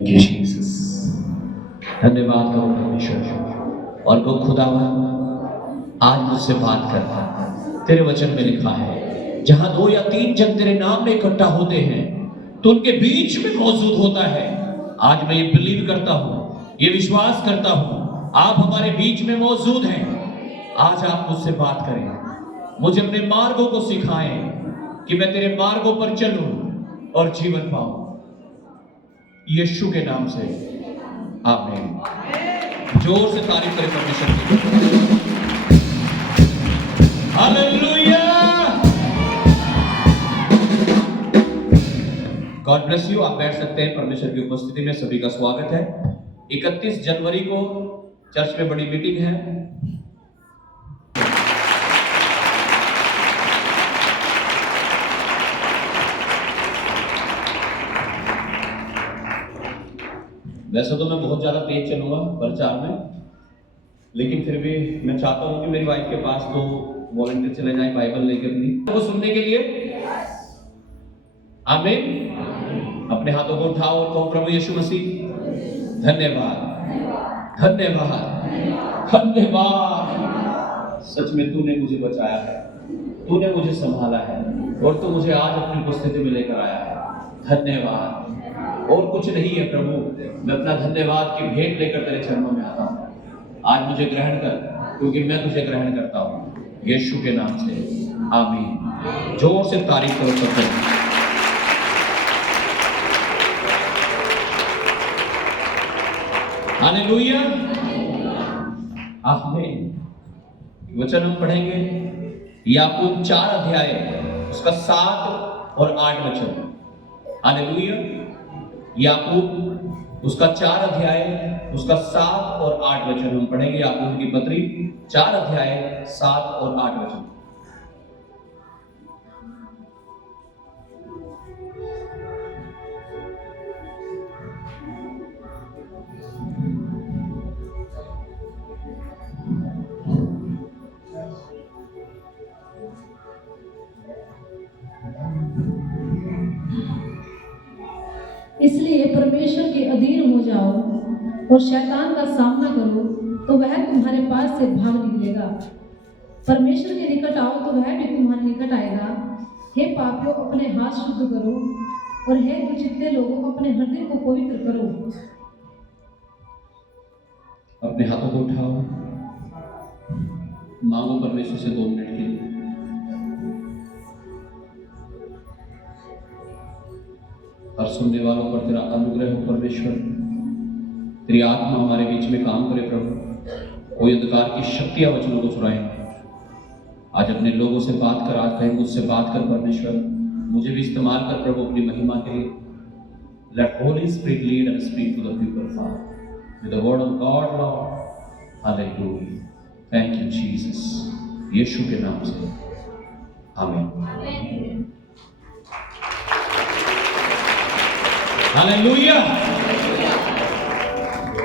Jesus, धन्यवाद करो परमेश्वर। और को खुदावन आज मुझसे बात कर। तेरे वचन में लिखा है जहां 2 या 3 जन तेरे नाम में इकट्ठा होते हैं तो उनके बीच में मौजूद होता है। आज मैं ये बिलीव करता हूँ, ये विश्वास करता हूँ, आप हमारे बीच में मौजूद हैं। आज आप मुझसे बात करें, मुझे अपने मार्गों को सिखाएं कि मैं तेरे मार्गों पर चलूं और जीवन पाऊं। यीशु के नाम से आमीन। जोर से तारीफ करें परमेश्वर की। हालेलुया। God bless you. आप बैठ सकते हैं। परमेश्वर की उपस्थिति में सभी का स्वागत है। 31 जनवरी को चर्च में बड़ी मीटिंग है। वैसे तो मैं बहुत ज़्यादा तेज चलूँगा प्रचार में, लेकिन फिर भी मैं चाहता हूँ कि मेरी वाइफ के पास तो वॉलंटियर चले जाएं बाइबल लेकर अपनी वो सुनने के लिए। आमीन। अपने हाथों को उठाओ और कहो प्रभु यीशु मसीह धन्यवाद, धन्यवाद, धन्यवाद। सच में तूने मुझे बचाया है, तूने मुझे संभाला है और तू मुझे आज अपनी उपस्थिति में लेकर आया है। धन्यवाद। और कुछ नहीं है प्रभु, मैं अपना धन्यवाद की भेंट लेकर तेरे चरणों में आता हूँ। आज मुझे ग्रहण कर, क्योंकि मैं तुझे ग्रहण करता हूँ। यीशु के नाम से आमीन। जोर से तारीफ करो सबको। हालेलुया, आमीन। वचन हम पढ़ेंगे याकूब 4 अध्याय उसका 7 और 8 वचन। हालेलुया। याकूब उसका 4 अध्याय उसका 7 और 8 वचन हम पढ़ेंगे। याकूब की पत्री 4 अध्याय 7 और 8 वचन। इसलिए परमेश्वर के अधीन हो जाओ और शैतान का सामना करो तो वह तुम्हारे पास से भाग निकलेगा। परमेश्वर के निकट आओ तो वह भी तुम्हारे निकट आएगा। हे पापियों, अपने हाथ शुद्ध करो और हे दुचित्ते लोगों, अपने हृदय को पवित्र करो। अपने हाथों को उठाओ, मांगो परमेश्वर से 2 मिनट के लिए। और सुनने वालों पर तेरा अनुग्रह हो परमेश्वर, तेरी आत्मा हमारे बीच में काम करे प्रभु। कोई अंधकार की शक्तियां वचनों को चुराए। आज अपने लोगों से बात कर, आज कहीं मुझसे बात कर परमेश्वर, मुझे भी इस्तेमाल कर प्रभु अपनी महिमा के लिए। Let Holy Spirit lead and speak to the people Father with the word of God Lord. Hallelujah. Thank you Jesus. Yeshu के नाम से आमीन। हालेलुया।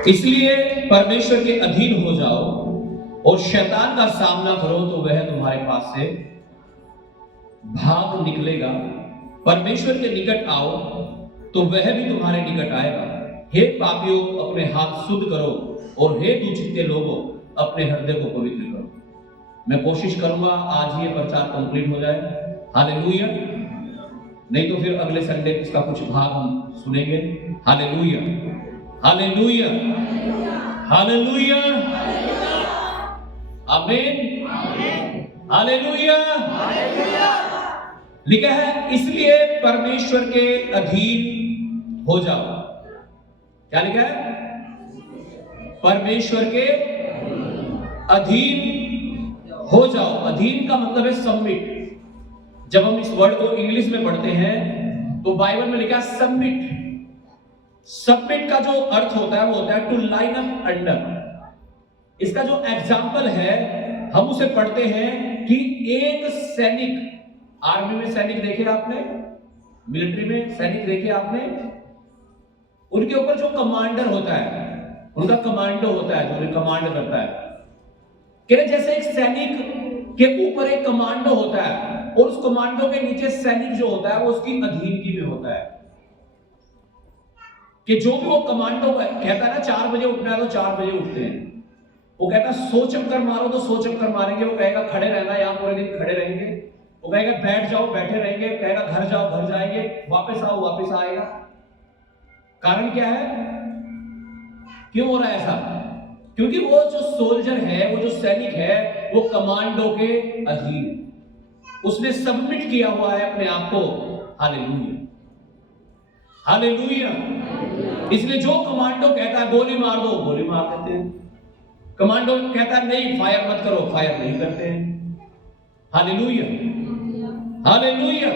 इसलिए परमेश्वर के अधीन हो जाओ और शैतान का सामना करो तो वह तुम्हारे पास से भाग निकलेगा। परमेश्वर के निकट आओ तो वह भी तुम्हारे निकट आएगा। हे पापियों, अपने हाथ शुद्ध करो और हे दुचित्ते लोगों, अपने हृदय को पवित्र करो। मैं कोशिश करूंगा आज ये प्रचार कंप्लीट हो जाए। हालेलुया। नहीं तो फिर अगले संडे इसका कुछ भाग हम सुनेंगे। हालेलुया, हालेलुया, हालेलुया, आमीन, हालेलुया। लिखा है इसलिए परमेश्वर के अधीन हो जाओ। क्या लिखा है? परमेश्वर के अधीन हो जाओ। अधीन का मतलब है सबमिट। जब हम इस वर्ड को इंग्लिश में पढ़ते हैं तो बाइबल में लिखा है सबमिट। सबमिट का जो अर्थ होता है वो होता है टू लाइन अप अंडर। इसका जो एग्जाम्पल है हम उसे पढ़ते हैं कि एक सैनिक, आर्मी में सैनिक देखे आपने, मिलिट्री में सैनिक देखे आपने, उनके ऊपर जो कमांडर होता है, उनका कमांडो होता है जो कमांड करता है। जैसे एक सैनिक के ऊपर एक कमांडो होता है और उस कमांडो के नीचे सैनिक जो होता है वो उसकी अधीनगी में होता है। कि जो भी वो कमांडो कहता है ना 4 बजे उठना है तो 4 बजे उठते हैं। वो कहता 100 चक्कर मारो तो 100 चक्कर मारेंगे। वो कहेगा खड़े रहना, यहाँ पूरे दिन खड़े रहेंगे। वो कहेगा बैठ जाओ, बैठे रहेंगे। कहेगा घर जाओ, घर जाएंगे। वापस आओ, वापस आएगा। कारण क्या है? क्यों हो रहा है ऐसा? क्योंकि वो जो सोल्जर है, वो जो सैनिक है, वो कमांडो के अधीन है। उसने सबमिट किया हुआ है अपने आप को। Hallelujah, hallelujah. इसलिए जो कमांडो कहता है गोली मार दो, गोली मार देते हैं। कमांडो कहता है नहीं फायर मत करो, फायर नहीं करते हैं। Hallelujah, hallelujah.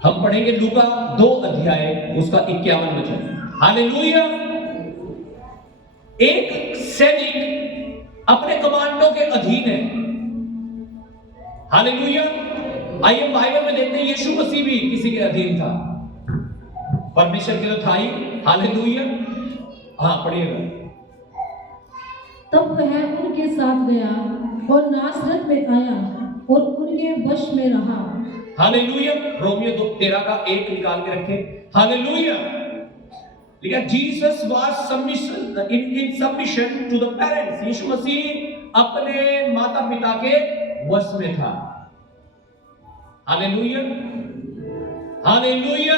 हम पढ़ेंगे लूका 2 अध्याय उसका 51 वचन। हालेलुया। एक सैनिक अपने कमांडो के अधीन है। हालेलुया। आइए बाइबल में देखते हैं यीशु मसीह भी किसी के अधीन था। परमेश्वर के तो था ही। हालेलुया। हाँ पढ़िएगा। तब वह उनके साथ गया और नासरत में आया और उनके वश में रहा। हालेलुया। रोमियो 2:13 का 1 निकाल के रखे। हालेलुया। लिखा Jesus was submission in submission to the parents. Yeshu Masih अपने माता पिता के वश में था। Hallelujah, hallelujah.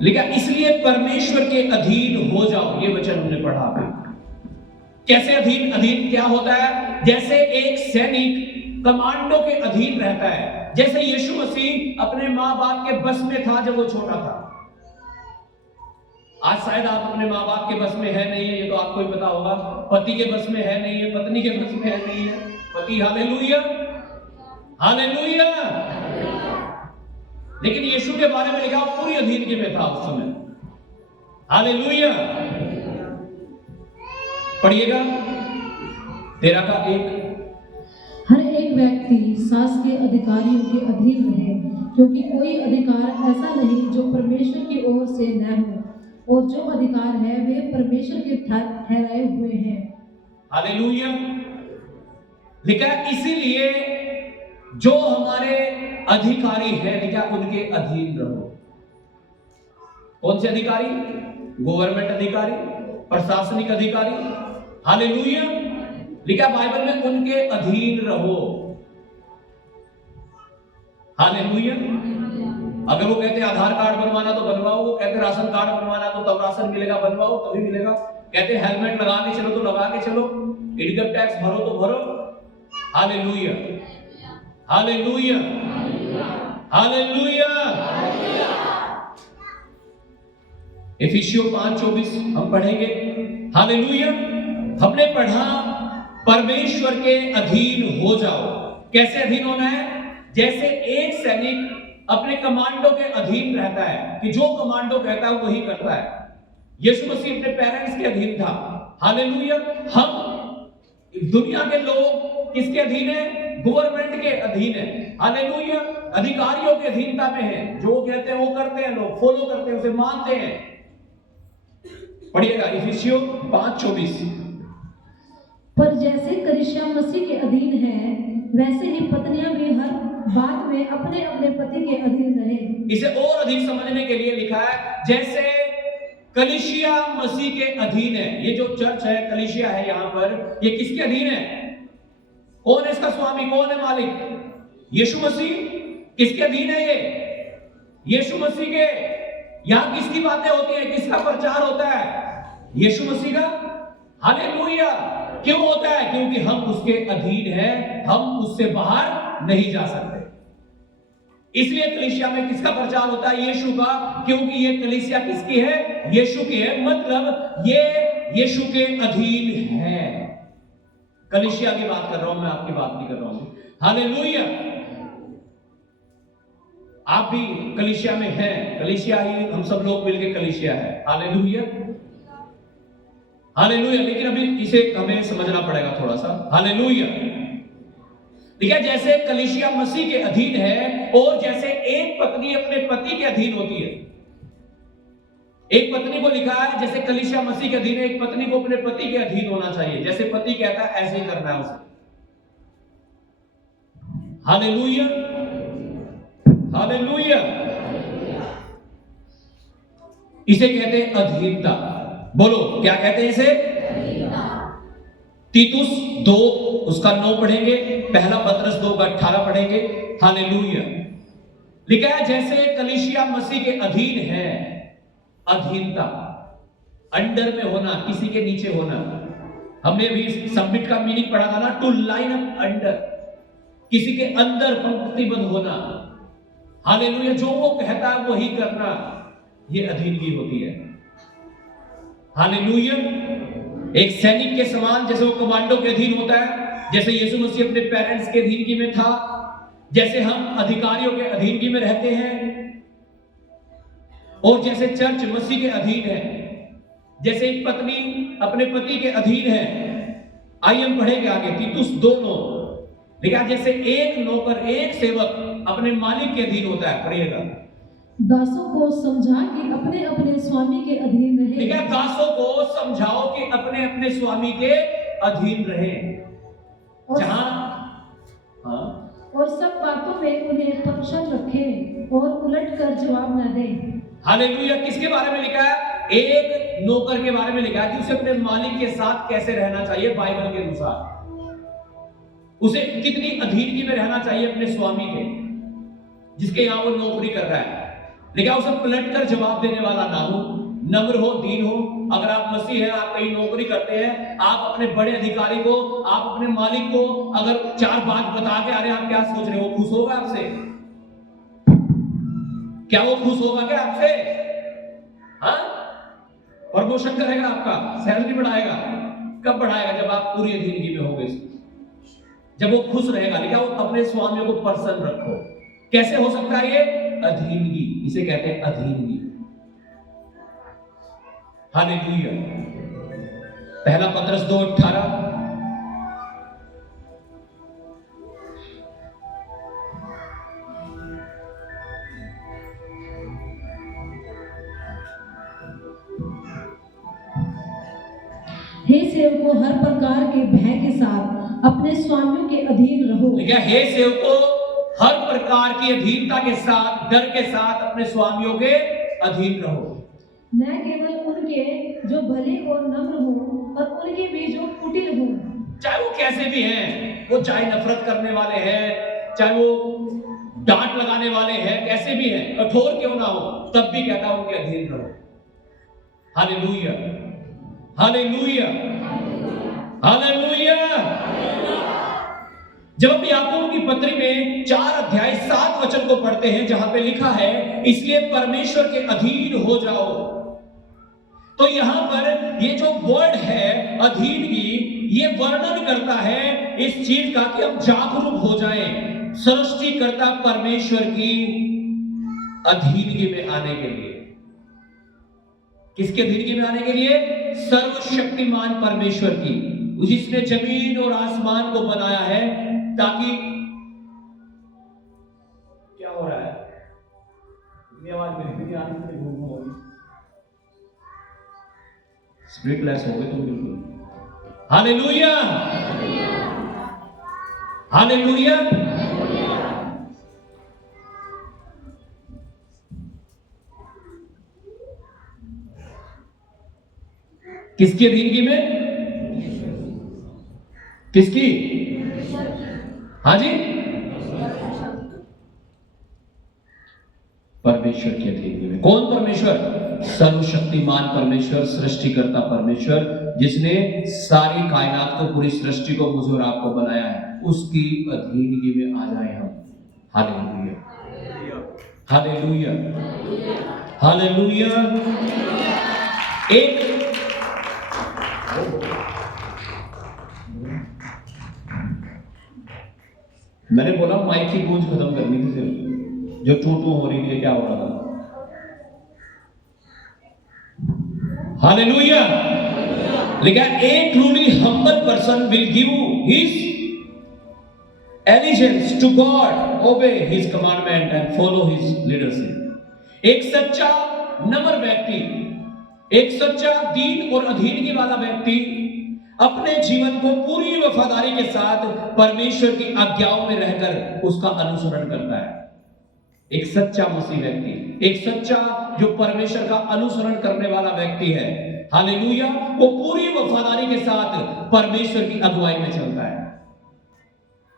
लिखा इसलिए परमेश्वर के अधीन हो जाओ। ये वचन हमने पढ़ा अभी। कैसे अधीन? अधीन क्या होता है? जैसे एक सैनिक कमांडो के अधीन रहता है, जैसे यीशु मसीह अपने मां बाप के बस में था जब वो छोटा था। आज शायद आप अपने माँ बाप के बस में है नहीं है, ये तो आपको ही पता होगा। पति के बस में है नहीं है, पत्नी के बस में है नहीं है। पति हालेलुया, हालेलुया। लेकिन यीशु के बारे में लिखा पूरी अधीनगी में था उस समय। हालेलुया। पढ़िएगा 13 का 1। हर एक व्यक्ति शासकीय अधिकारियों के अधीन रहे, क्योंकि कोई अधिकार ऐसा नहीं जो परमेश्वर की ओर से न हो, और जो अधिकार है वे परमेश्वर के ठहराए हुए हैं। हालेलुया। लिखा इसीलिए जो हमारे अधिकारी हैं, लिखा उनके अधीन रहो। कौन से अधिकारी? गवर्नमेंट अधिकारी, प्रशासनिक अधिकारी। हालेलुया। लिखा बाइबल में उनके अधीन रहो। हालेलुया। अगर वो कहते आधार कार्ड बनवाना तो बनवाओ, वो कहते राशन कार्ड बनवाना तो तब राशन मिलेगा, बनवाओ तभी मिलेगा। कहते हेलमेट लगा के चलो तो लगा के चलो, इनकम टैक्स भरो तो भरो। Hallelujah, hallelujah, hallelujah. इफिसियों 5:24 हम पढ़ेंगे। हालेलुया। हमने पढ़ा परमेश्वर के अधीन हो जाओ। कैसे अधीन होना है? जैसे एक सैनिक अपने कमांडो के अधीन रहता है कि जो कमांडो कहता है वही करता है। यीशु मसीह अपने पेरेंट्स के अधीन था। हालेलुया। हम दुनिया के लोग किसके अधीन है? गवर्नमेंट के अधीन है। हालेलुया। अधिकारियों के अधीनता में है। जो कहते हैं वो करते हैं, लोग फॉलो करते हैं, उसे मानते हैं। पढ़िएगा इफिसियों 5:24। पर जैसे कलीसिया मसीह के अधीन है, वैसे ही पत्नियां भी हर बात में अपने अपने पति के अधीन रहे। इसे और अधिक समझने के लिए लिखा है जैसे कलीसिया मसीह के अधीन है। ये जो चर्च है, कलीसिया है यहाँ पर, ये किसके अधीन है? कौन है इसका स्वामी? कौन है मालिक? यीशु मसीह। किसके अधीन है ये? यीशु मसीह के। यहाँ किसकी बातें होती है? किसका प्रचार होता है? यीशु मसीह का। हालेलुया। क्यों होता है? क्योंकि हम उसके अधीन हैं, हम उससे बाहर नहीं जा सकते। इसलिए कलीसिया में किसका प्रचार होता है? यीशु का। क्योंकि ये कलीसिया किसकी है? यीशु की है। मतलब ये यीशु के अधीन है। कलीसिया की बात कर रहा हूं मैं, आपकी बात नहीं कर रहा हूं। हालेलुया। आप भी कलीसिया में हैं। कलीसिया ही हम सब लोग मिलकर कलीसिया है। Hallelujah, hallelujah. लेकिन अभी इसे हमें समझना पड़ेगा थोड़ा सा। हालेलुया। ठीक है, जैसे कलीसिया मसीह के अधीन है और जैसे एक पत्नी अपने पति के अधीन होती है। एक पत्नी को लिखा है जैसे कलीसिया मसीह के अधीन है, एक पत्नी को अपने पति के अधीन होना चाहिए। जैसे पति कहता है ऐसे ही करना है उसे। Hallelujah, hallelujah. इसे कहते हैं अधीनता। बोलो क्या कहते हैं इसे? तीतुस 2 उसका 9 पढ़ेंगे, पहला पत्रस 2 का 18 पढ़ेंगे। हालेलुया। लिखा है जैसे कलीसिया मसीह के अधीन है, अधीनता अंडर में होना, किसी के नीचे होना। हमने भी सबमिट का मीनिंग पढ़ा था ना, टू लाइन अप अंडर, किसी के अंदर पंक्तिबद्ध होना। हालेलुया। जो वो कहता है वही करना, ये अधीनगी होती है। हालेलुया। एक सैनिक के समान, जैसे वो कमांडो के अधीन होता है, जैसे यीशु मसीह अपने पेरेंट्स के अधीनगी में था, जैसे हम अधिकारियों के अधीनगी में रहते हैं, और जैसे चर्च मसीह के अधीन है, जैसे एक पत्नी अपने पति के अधीन है। आइए हम पढ़ेंगे आगे तीतुस 2:9 लिखा, जैसे एक नौकर, एक सेवक अपने मालिक के अधीन होता है। पढ़िएगा। दासों को समझा कि अपने अपने स्वामी के अधीन रहे। ठीक है, दासों को समझाओ कि अपने अपने स्वामी के अधीन रहे। जहां और सब बातों में उन्हें पक्षत रखें और उलट कर जवाब न दें। हालेलुया। किसके बारे में लिखा है? एक नौकर के बारे में लिखा है कि उसे अपने मालिक के साथ कैसे रहना चाहिए बाइबल के अनुसार। उसे कितनी अधीनगी में रहना चाहिए अपने स्वामी के, जिसके यहां वो नौकरी कर रहा है। लेकिन उसे पलटकर जवाब देने वाला ना हो, नम्र हो, दीन हो। अगर आप मसीह हैं, आप कहीं नौकरी करते हैं, आप अपने बड़े अधिकारी को, आप अपने मालिक को अगर 4 बात बता के आ रहे हैं, आप क्या सोच रहे हो? खुश होगा आपसे? क्या वो खुश होगा क्या आपसे? हाँ, प्रमोशन करेगा, आपका सैलरी बढ़ाएगा। कब बढ़ाएगा? जब आप पूरी अधीनगी में होगे, जब वो खुश रहेगा। लेकिन वो अपने स्वामियों को प्रसन्न रखो। कैसे हो सकता है ये? अधीनगी, इसे कहते हैं अधीनगी। हालेलुया। पहला पत्रस 2:18 हे सेवकों, हर प्रकार के भय के साथ अपने स्वामियों के अधीन रहो। ठीक है, हे सेवकों, हर प्रकार की अधीनता के साथ, डर के साथ अपने स्वामियों के अधीन रहो। न केवल उनके जो भले और नम्र हो, और उनके भी जो कुटिल हो। चाहे वो कैसे भी हैं, वो चाहे नफरत करने वाले हैं, चाहे वो डांट लगाने वाले हैं, कैसे भी हैं, कठोर क्यों ना हो, तब भी कहता है उनके अधीन रहो। Hallelujah, hallelujah, hallelujah. जब हम याकूब की पत्री में 4 अध्याय 7 वचन को पढ़ते हैं, जहां पे लिखा है इसलिए परमेश्वर के अधीन हो जाओ, तो यहां पर ये जो वर्ड है अधीनगी, ये वर्णन करता है इस चीज का कि हम जागरूक हो जाएं सृष्टिकर्ता परमेश्वर की अधीनगी में आने के लिए। किसके अधीनगी में आने के लिए? सर्वशक्तिमान परमेश्वर की, जिसने जमीन और आसमान को बनाया है, ताकि क्या हो रहा है? इतनी आवाज मेरी भी आने से घूम होगी, स्प्रिटलेस हो गए तुम बिल्कुल। Hallelujah, hallelujah. किसकी अधीनगी में? किसकी? हाँ जी, परमेश्वर की अधीनगी में। कौन परमेश्वर? सर्वशक्तिमान परमेश्वर, सृष्टिकर्ता परमेश्वर, जिसने सारी कायनात को, पूरी सृष्टि को, मुझे और आपको बनाया है, उसकी अधीनगी में आ जाए हम। Hallelujah, hallelujah, hallelujah. एक मैंने बोला माइक की गूंज खत्म करनी थी, सिर्फ जो टू टू हो रही थी, क्या हो रहा था? हालेलुया। लिखा a truly humble person will give his allegiance to God, obey his commandment and follow his leadership. एक सच्चा नम्र व्यक्ति, एक सच्चा दीन और अधीनगी वाला व्यक्ति अपने जीवन को पूरी वफादारी के साथ परमेश्वर की आज्ञाओं में रहकर उसका अनुसरण करता है। एक सच्चा मसीह व्यक्ति, एक सच्चा जो परमेश्वर का अनुसरण करने वाला व्यक्ति है, हालेलुया, वो पूरी वफादारी के साथ परमेश्वर की अगुवाई में चलता है,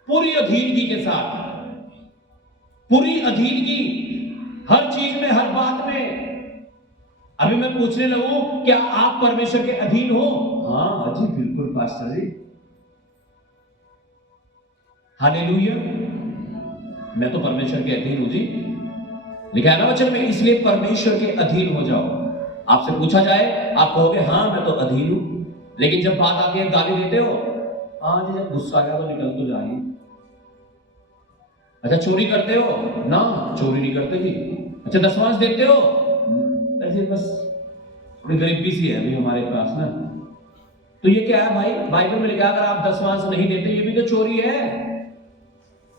पूरी अधीनगी के साथ, पूरी अधीनगी हर चीज में, हर बात में। अभी मैं पूछने लगूं, क्या आप परमेश्वर के अधीन हो? हाँ जी, बिल्कुल पास्टर जी, हालेलुया, मैं तो परमेश्वर के अधीन हूं जी। लिखा है ना वचन में, इसलिए परमेश्वर के अधीन हो जाओ। आपसे पूछा जाए, आप कहोगे हाँ मैं तो अधीन हूं, लेकिन जब बात आती है गाली देते हो, हाँ जी, जब गुस्सा आया तो निकल तो जाइए। अच्छा, चोरी करते हो? ना, चोरी नहीं करते जी। अच्छा, दशमांश देते हो? ऐसे बस थोड़ी गरीबी सी है अभी हमारे पास ना। तो ये क्या है भाई? बाइबल में लिखा, अगर आप दशमांश नहीं देते ये भी तो चोरी है।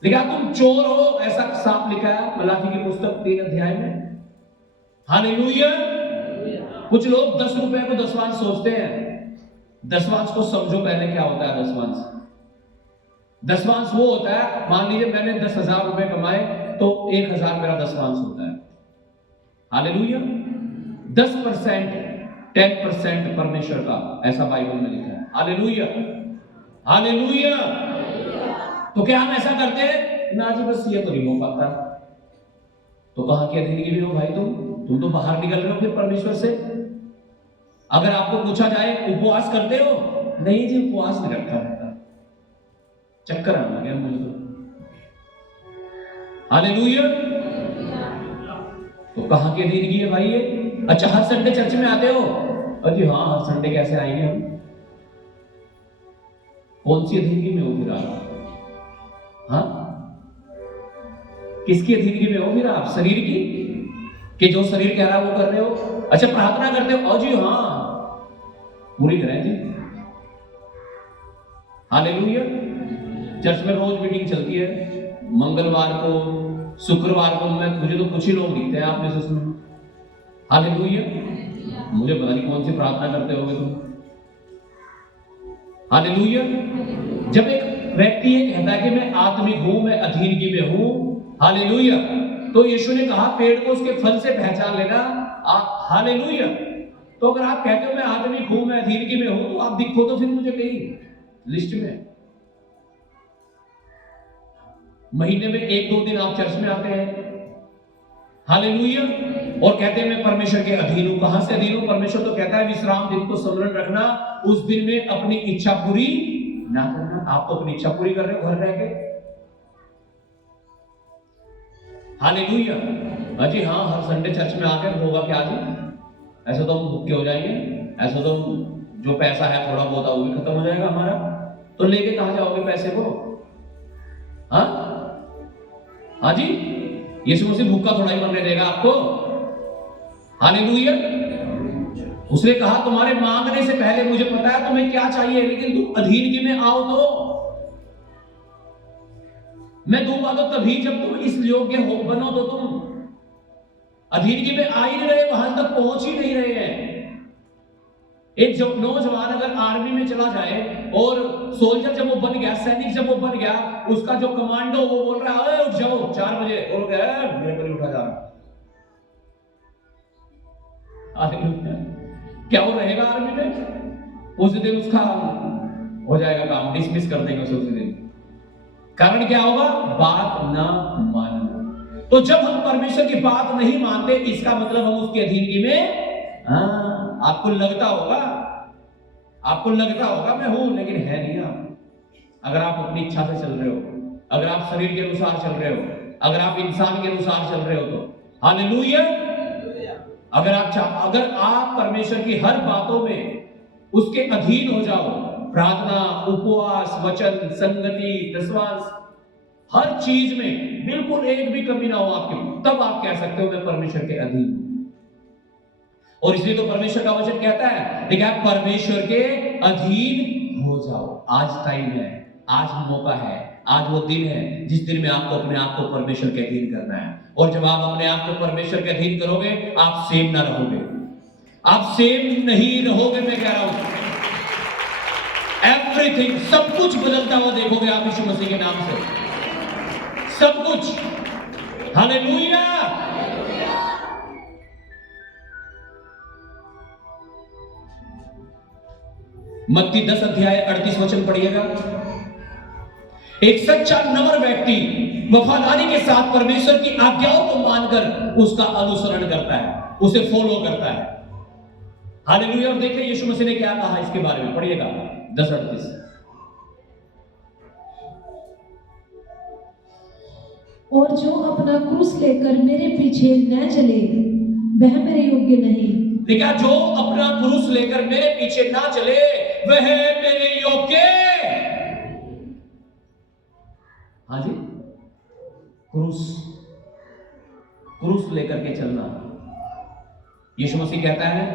लिखा तुम चोर हो, ऐसा साफ लिखा है मलाकी की पुस्तक 3 अध्याय में। हालेलुया। कुछ लोग 10 रुपए को दशमांश सोचते हैं। दशमांश को समझो पहले, क्या होता है दशमांश? दशमांश वो होता है, मान लीजिए मैंने 10,000 रुपए कमाए तो 1,000 मेरा दशमांश होता है। हालेलुया। 10%, 10% परमेश्वर का, ऐसा बाइबल में लिखा है। Hallelujah, hallelujah. तो क्या हम ऐसा करते हैं? ना जी, बस ये तो नहीं हो पाता। तो कहां की अधीनगी में हो भाई? तुम तो बाहर निकल रहे हो फिर परमेश्वर से। अगर आपको पूछा जाए उपवास करते हो? नहीं जी, उपवास नहीं करता रहता, चक्कर आना गया मुझे तो। हालेलुया। तो कहां की अधीनगी है भाई ये? अच्छा, हर संडे चर्च में आते हो? अरे हाँ, हर संडे कैसे आएंगे हम? कौन सी अधीनगी में हो फिर आप? हाँ, किसकी अधीनगी में हो फिर आप? शरीर की, कि जो शरीर कह रहा है वो कर रहे हो? अच्छा, प्रार्थना करते हो? ओ जी हाँ, पूरी करें जी। हालेलुया। चर्च में रोज मीटिंग चलती है, मंगलवार को, शुक्रवार को। मुझे तो कुछ ही लोग दिखते हैं आप में से उसमें। हालेलुया। मुझे पता नहीं कौन सी प्रार्थना करते होगे तुम। हालेलुया। जब एक व्यक्ति ये कहता है कि मैं आत्मिक हूं, मैं अधीनगी में हूं, हालेलुया, तो यीशु ने कहा पेड़ को उसके फल से पहचान लेना। हालेलुया। तो अगर आप कहते हो मैं आत्मिक हूं, मैं अधीनगी में हूं, तो आप दिखो तो फिर मुझे कहीं लिस्ट में। महीने में 1-2 दिन आप चर्च में आते हैं, हालेलुया, और कहते हैं मैं परमेश्वर के अधीन हूं। कहां से अधीन हूं? परमेश्वर तो कहता है विश्राम दिन को स्मरण रखना, उस दिन में अपनी इच्छा पूरी ना करना। आप तो अपनी इच्छा पूरी कर रहे हो घर रह के। हालेलुया। अजी हाँ, हर संडे चर्च में आकर होगा क्या जी? ऐसा तो हम भूखे हो जाएंगे, ऐसा तो जो पैसा है थोड़ा बहुत वो भी खत्म हो जाएगा हमारा। तो लेके कहां जाओगे पैसे को? हाँ हाँ जी, यीशु मसीह भूखा थोड़ा ही मरने देगा आपको। हालेलुया। उसने कहा तुम्हारे मांगने से पहले मुझे पता है तुम्हें क्या चाहिए, लेकिन तुम अधीनगी में आओ तो मैं दूंगा। तो तभी जब तुम इस योग्य हो बनो, तो तुम अधीनगी में आ ही नहीं रहे, वहां तक पहुंच ही नहीं रहे हैं। एक जब नौजवान अगर आर्मी में चला जाए और सोल्जर जब वो बन गया, सैनिक जब वो बन गया, उसका जो कमांडो वो बोल रहा है उठ जाओ 4 बजे, और मेरे को नहीं उठा जा रहा। क्या वो रहेगा आर्मी में? उस दिन उसका हो जाएगा काम, डिसमिस कर देंगे उसे उसी दिन। कारण क्या होगा? बात ना मानना। तो जब हम परमेश्वर की बात नहीं मानते, इसका मतलब हम उसकी अधीनगी में। आपको लगता होगा मैं हूं, लेकिन है नहीं आप। अगर आप अपनी इच्छा से चल रहे हो, अगर आप शरीर के अनुसार चल रहे हो, अगर आप इंसान के अनुसार चल रहे हो, तो हालेलुया। अगर आप परमेश्वर की हर बातों में उसके अधीन हो जाओ, प्रार्थना, उपवास, वचन, संगति, दशमांश, हर चीज में बिल्कुल एक भी कमी ना हो आपके, तब आप कह सकते हो मैं परमेश्वर के अधीन हूं। और इसलिए तो परमेश्वर का वचन कहता है, देखिए आप परमेश्वर के अधीन हो जाओ। आज टाइम है, आज मौका है, आज वो दिन है जिस दिन में आपको अपने आप को परमेश्वर के अधीन करना है। और जब आप अपने आप को परमेश्वर के अधीन करोगे, आप सेम ना रहोगे, आप सेम नहीं रहोगे, मैं कह रहा हूं। एवरीथिंग, सब कुछ बदलता हुआ देखोगे आप यीशु मसीह के नाम से, सब कुछ। हालेलुया। मत्ती 10 अध्याय 38 वचन पढ़िएगा। एक सच्चा नम्र व्यक्ति वफादारी के साथ परमेश्वर की आज्ञाओं को मानकर उसका अनुसरण करता है, उसे फॉलो करता है। हालेलुया। और देखिए यीशु मसीह ने क्या कहा इसके बारे में, पढ़िएगा 10:38। और जो अपना क्रूस लेकर मेरे पीछे न चले वह मेरे योग्य नहीं। देखा, जो अपना क्रूस लेकर मेरे पीछे ना चले वह मेरे योग्य। हाँ जी, क्रूस लेकर के चलना। यीशु मसीह कहता है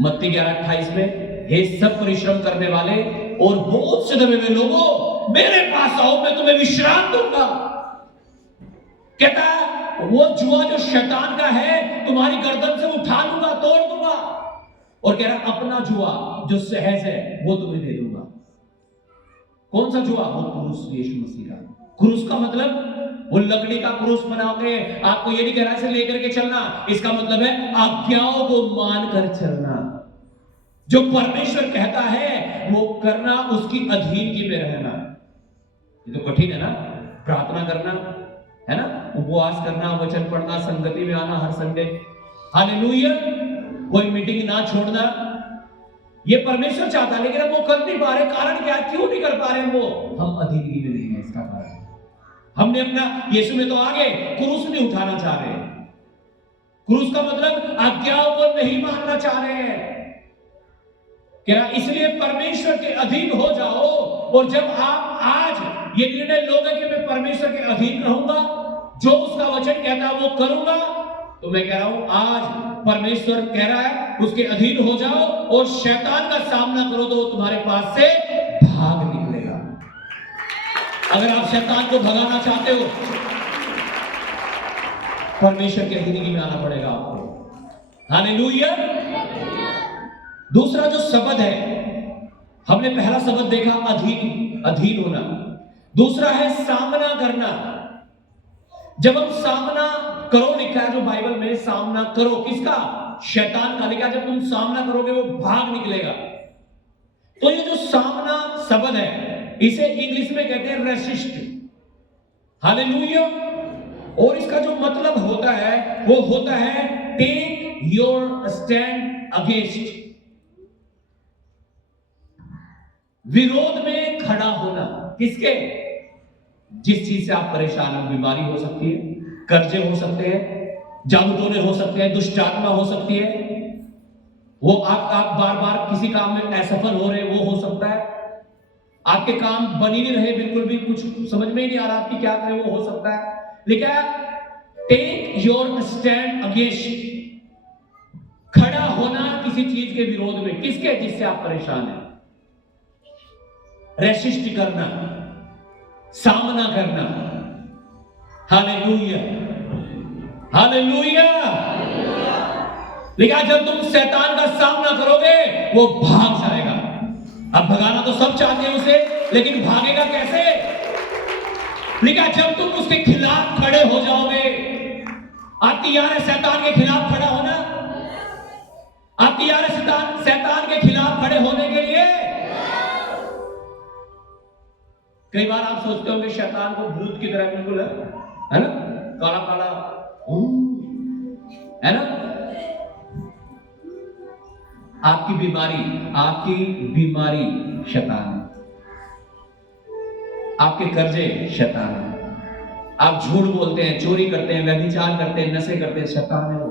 मत्ती 11:28 में, हे सब परिश्रम करने वाले और बोझ से दबे हुए लोगों, मेरे पास आओ, मैं तुम्हें विश्राम दूंगा। कहता है वो जुआ जो शैतान का है तुम्हारी गर्दन से उठा लूंगा, तोड़ दूंगा। और कह रहा अपना जुआ जो सहज है वो तुम्हें दे दूंगा। कौन सा जुआ? वो क्रूस, यीशु मसीह का क्रूस। का मतलब वो लकड़ी का क्रूस बना के आपको ये नहीं कह रहा है लेकर के चलना, इसका मतलब है आज्ञाओं को मानकर चलना। जो परमेश्वर कहता है वो करना, उसकी अधीनगी में रहना। ये तो कठिन है ना, प्रार्थना करना है ना, उपवास करना, वचन पढ़ना, संगति में आना हर संडे, हालेलुया, कोई मीटिंग ना छोड़ना, ये परमेश्वर चाहता है। लेकिन हम वो कर नहीं पा रहे। कारण क्या? क्यों नहीं कर पा रहे? वो हम अधीनगी में नहीं है। इसका कारण हमने अपना, यीशु में तो आगे क्रूस नहीं उठाना चाह रहे। क्रूस का मतलब आज्ञाओं को नहीं मानना चाह रहे हैं। क्या? इसलिए परमेश्वर के अधीन हो जाओ। और जब आप आज ये निर्णय लोगे कि मैं परमेश्वर के अधीन रहूंगा, जो उसका वचन कहता है वो करूंगा, तो मैं कह रहा हूं आज परमेश्वर कह रहा है उसके अधीन हो जाओ और शैतान का सामना करो तो वो तुम्हारे पास से भाग निकलेगा। अगर आप शैतान को भगाना चाहते हो, परमेश्वर की अधीनगी में आना पड़ेगा आपको। हालेलुया। दूसरा जो शब्द है, हमने पहला शब्द देखा अधीन होना। दूसरा है सामना करना। जब हम सामना करो लिखा है जो बाइबल में, सामना करो किसका? शैतान का। लिखा जब तुम सामना करोगे वो भाग निकलेगा। तो ये जो सामना शब्द है इसे इंग्लिश में कहते हैं रेसिस्ट। हालेलुया। और इसका जो मतलब होता है वो होता है टेक योर स्टैंड अगेंस्ट, विरोध में खड़ा होना। किसके? जिस चीज से आप परेशान हो। बीमारी हो सकती है, कर्जे हो सकते हैं, जादू टोने हो सकते हैं, दुष्ट आत्मा हो सकती है, वो आप बार बार किसी काम में असफल हो रहे, वो हो सकता है, आपके काम बन ही नहीं रहे, बिल्कुल भी कुछ समझ में ही नहीं आ रहा आपकी क्या करें, वो हो सकता है। लेकिन टेक योर स्टैंड अगेंस्ट, खड़ा होना किसी चीज के विरोध में। किसके? जिससे आप परेशान हैं। रेसिस्ट करना, सामना करना। Hallelujah, hallelujah. लेकिन जब तुम शैतान का सामना करोगे वो भाग जाएगा। अब भगाना तो सब चाहते हैं उसे, लेकिन भागेगा कैसे? लेकिन जब तुम उसके खिलाफ खड़े हो जाओगे। आप तैयार है शैतान के खिलाफ खड़ा होना? आप तैयार है शैतान के खिलाफ खड़े होने के लिए? कई बार आप सोचते होंगे शैतान को भूत की तरह बिल्कुल है ना, काला काला है ना। आपकी बीमारी शैतान है, आपके कर्जे शैतान है, आप झूठ बोलते हैं, चोरी करते हैं, व्यभिचार करते हैं, नशे करते हैं, शैतान है वो।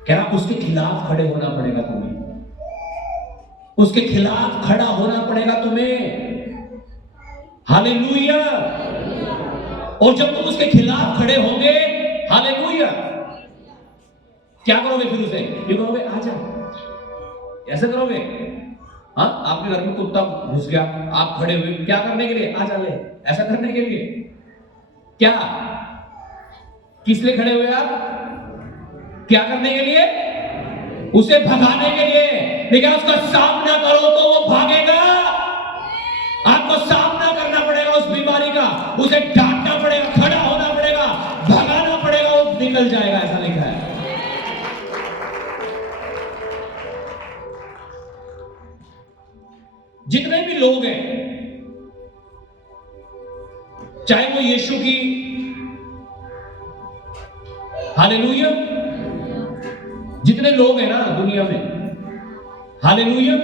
क्या उसके खिलाफ खड़े होना पड़ेगा तुम्हें, उसके खिलाफ खड़ा होना पड़ेगा तुम्हें। हालेलुया। और जब तुम उसके खिलाफ खड़े होंगे, हालेलुया, क्या करोगे फिर उसे? ये करोगे आजा, ऐसे करोगे। हाँ, आपके घर में कुत्ता घुस गया, आप खड़े हुए क्या करने के लिए? आजा ले, ऐसा करने के लिए। क्या? किस लिए खड़े हुए आप? क्या करने के लिए? उसे भगाने के लिए। लेकिन उसका सामना करो तो वो भागेगा। आपको सामना करना पड़ेगा उस बीमारी का, उसे डांटना पड़ेगा, खड़ा होना पड़ेगा, भगाना पड़ेगा, वो निकल जाएगा, ऐसा लिखा है। जितने भी लोग हैं, चाहे वो यीशु की, हालेलुया, जितने लोग हैं ना दुनिया में, हालेलुया,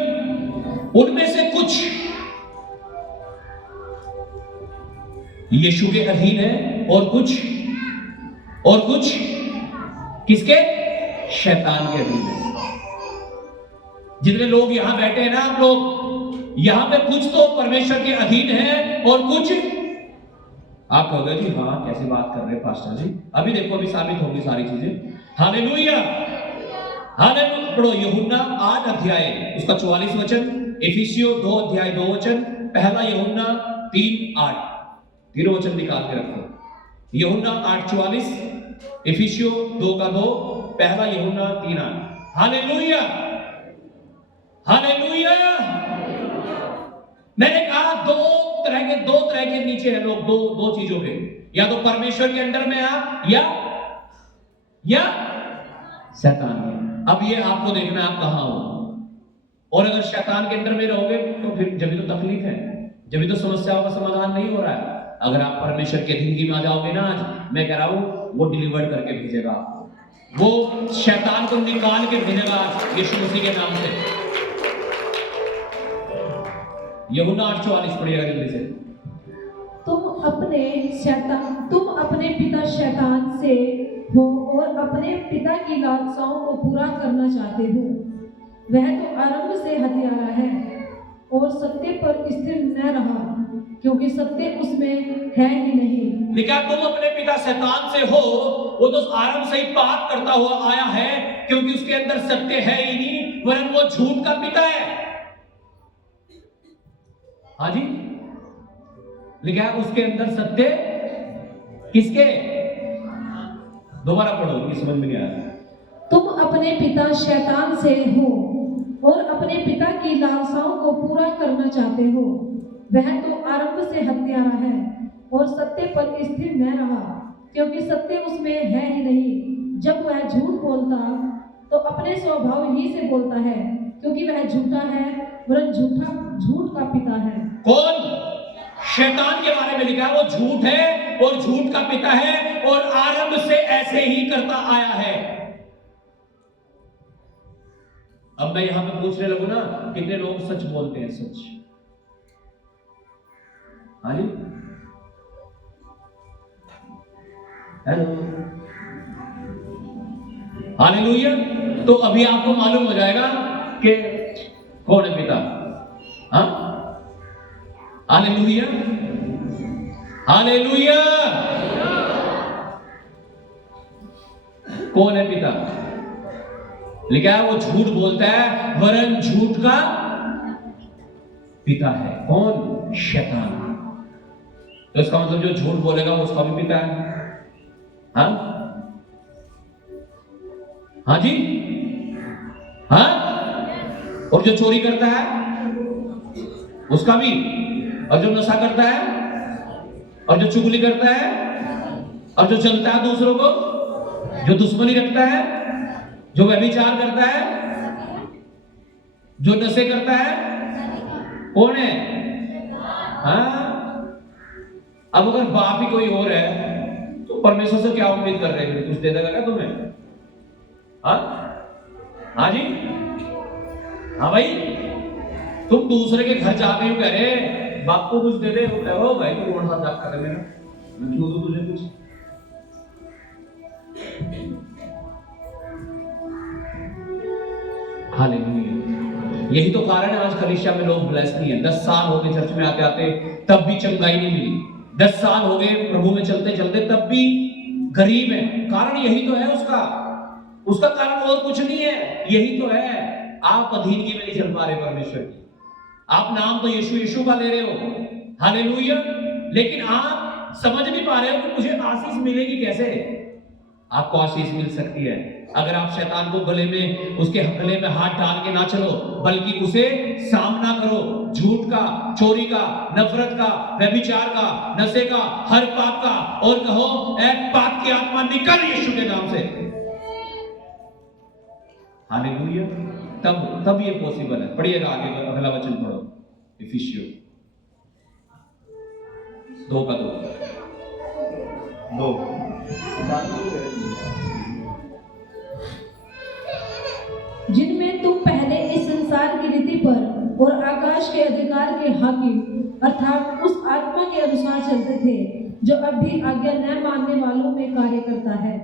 उनमें से कुछ यीशु के अधीन है और कुछ किसके? शैतान के अधीन है। जितने लोग यहां बैठे हैं ना, आप लोग यहां पे कुछ तो परमेश्वर के अधीन है और कुछ, आप कहोगे जी हाँ कैसे बात कर रहे हैं पास्टर जी, अभी देखो, अभी साबित होगी सारी चीजें। Hallelujah, hallelujah. पढ़ो यूहन्ना 8 अध्याय उसका 44 वचन, इफिसियों 2 अध्याय 2 वचन, पहला यूहन्ना 3:8, तीनों वचन निकाल के रखो। यूहन्ना 8:44, इफिसियों 2:2, पहला यूहन्ना 3:8। Hallelujah, hallelujah. मैंने कहा दो तरह के नीचे है लोग, दो चीजों के, या तो परमेश्वर के अंडर में आप या शैतान के। अब ये आपको देखना है आप कहां हो, और अगर शैतान के अंडर में रहोगे तो फिर जब भी तो तकलीफ है, जब भी तो समस्याओं का समाधान नहीं हो रहा है। अगर आप परमेश्वर की जिंदगी में आ जाओगे ना, आज मैं कह रहा हूं वो डिलीवर करके भेजेगा आपको, वो शैतान को निकाल के भेजेगा यीशु मसीह के नाम से। यूहन्ना 8:44 पढ़िएगा जल्दी से। तुम अपने पिता शैतान से हो और अपने पिता की लालसाओं को पूरा करना चाहते हो। वह तो आरंभ से हत्यारा है और सत्य पर स्थिर न रहा, क्योंकि सत्य उसमें है ही नहीं। लेकिन तुम अपने पिता शैतान से हो, वो तो आरंभ से ही पाप करता हुआ आया है, क्योंकि उसके अंदर सत्य है ही नहीं, वरन वो झूठ का पिता है। हाँ जी, लिखा है उसके अंदर सत्य किसके? दोबारा पढ़ो, ये समझ में नहीं आया। तुम अपने पिता शैतान से हो और अपने पिता की लालसाओं को पूरा करना चाहते हो। वह तो आरंभ से हत्यारा है और सत्य पर स्थिर न रहा, क्योंकि सत्य उसमें है ही नहीं। जब वह झूठ बोलता तो अपने स्वभाव ही से बोलता है, क्योंकि वह झूठा है, वरन झूठ का पिता है। कौन? शैतान के बारे में लिखा है वो झूठ है और झूठ का पिता है, और आरंभ से ऐसे ही करता आया है। अब मैं यहां पे पूछने लगूं ना, कितने लोग सच बोलते हैं? सच? हाँ जी, हेलो, हालेलुया। तो अभी आपको मालूम हो जाएगा कि कौन है पिता। हाँ, हालेलुया, हालेलुया। कौन है पिता? लिखा है वो झूठ बोलता है, वरन झूठ का पिता है। कौन? शैतान। तो इसका मतलब जो झूठ बोलेगा वो उसका भी पिता है। हाँ, हाँ जी, हाँ। और जो चोरी करता है उसका भी, और जो नशा करता है, और जो चुगली करता है, और जो चलता है दूसरों को, जो दुश्मनी रखता है, जो व्यभिचार करता है, जो नशे करता है, कौन है? हाँ। अब अगर बाप ही कोई और है तो परमेश्वर से क्या उम्मीद कर रहे हैं? कुछ दे देगा क्या तुम्हें? हाँ, हाँ जी, हाँ भाई। तुम दूसरे के घर जाते हो, कह रहे बाप को कुछ दे दे, वो कहो भाई तू कौन सा जाप कर मेरा, मैं क्यों दूं तुझे कुछ? हालेलुया। यही तो कारण है आज कलीसिया में लोग ब्लेस नहीं है। 10 साल हो गए चर्च में आते आते, तब भी चंगाई नहीं मिली। 10 साल हो गए प्रभु में चलते चलते, तब भी गरीब है। कारण यही तो है उसका कारण और कुछ नहीं है, यही तो है। आप अधीनगी में नहीं चल पा रहे परमेश्वर की। आप नाम तो यीशु का ले रहे हो, हालेलुया, लेकिन आप समझ नहीं पा रहे हो कि मुझे आशीष मिलेगी कैसे। आपको आशीष मिल सकती है। अगर आप शैतान को उसके गले में हाथ डाल के ना चलो, बल्कि उसे सामना करो, झूठ का, चोरी का, नफरत का, व्यभिचार का, नशे का, हर पाप का, और कहो ऐ पाप की आत्मा निकल यीशु के नाम से। हालेलुया। तब ये पॉसिबल है। पढ़िएगा आगे, अगला वचन पढ़ो, इफिसियों 2:2। जिनमें तुम पहले इस संसार की रीति पर और आकाश के अधिकार के हाकिम अर्थात उस आत्मा के अनुसार चलते थे, जो अब भी आज्ञा न मानने वालों में कार्य करता है।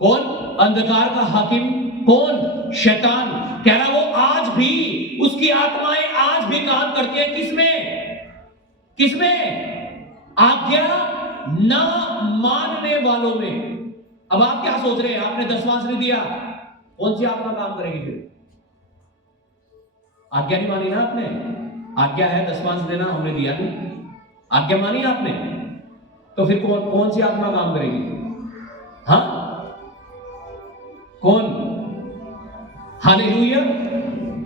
कौन? अंधकार का हाकिम कौन? शैतान। कह रहा वो आज भी, उसकी आत्माएं आज भी काम करती है। किसमें? आज्ञा ना मानने वालों में। अब आप क्या सोच रहे हैं? आपने दसवांश नहीं दिया, कौन सी आत्मा काम करेगी फिर? आज्ञा नहीं मानी ना आपने। आज्ञा है दसवांश देना, हमने दिया नहीं। आज्ञा मानी आपने, तो फिर कौन सी आत्मा काम करेगी? हाँ, कौन? हालेलुया।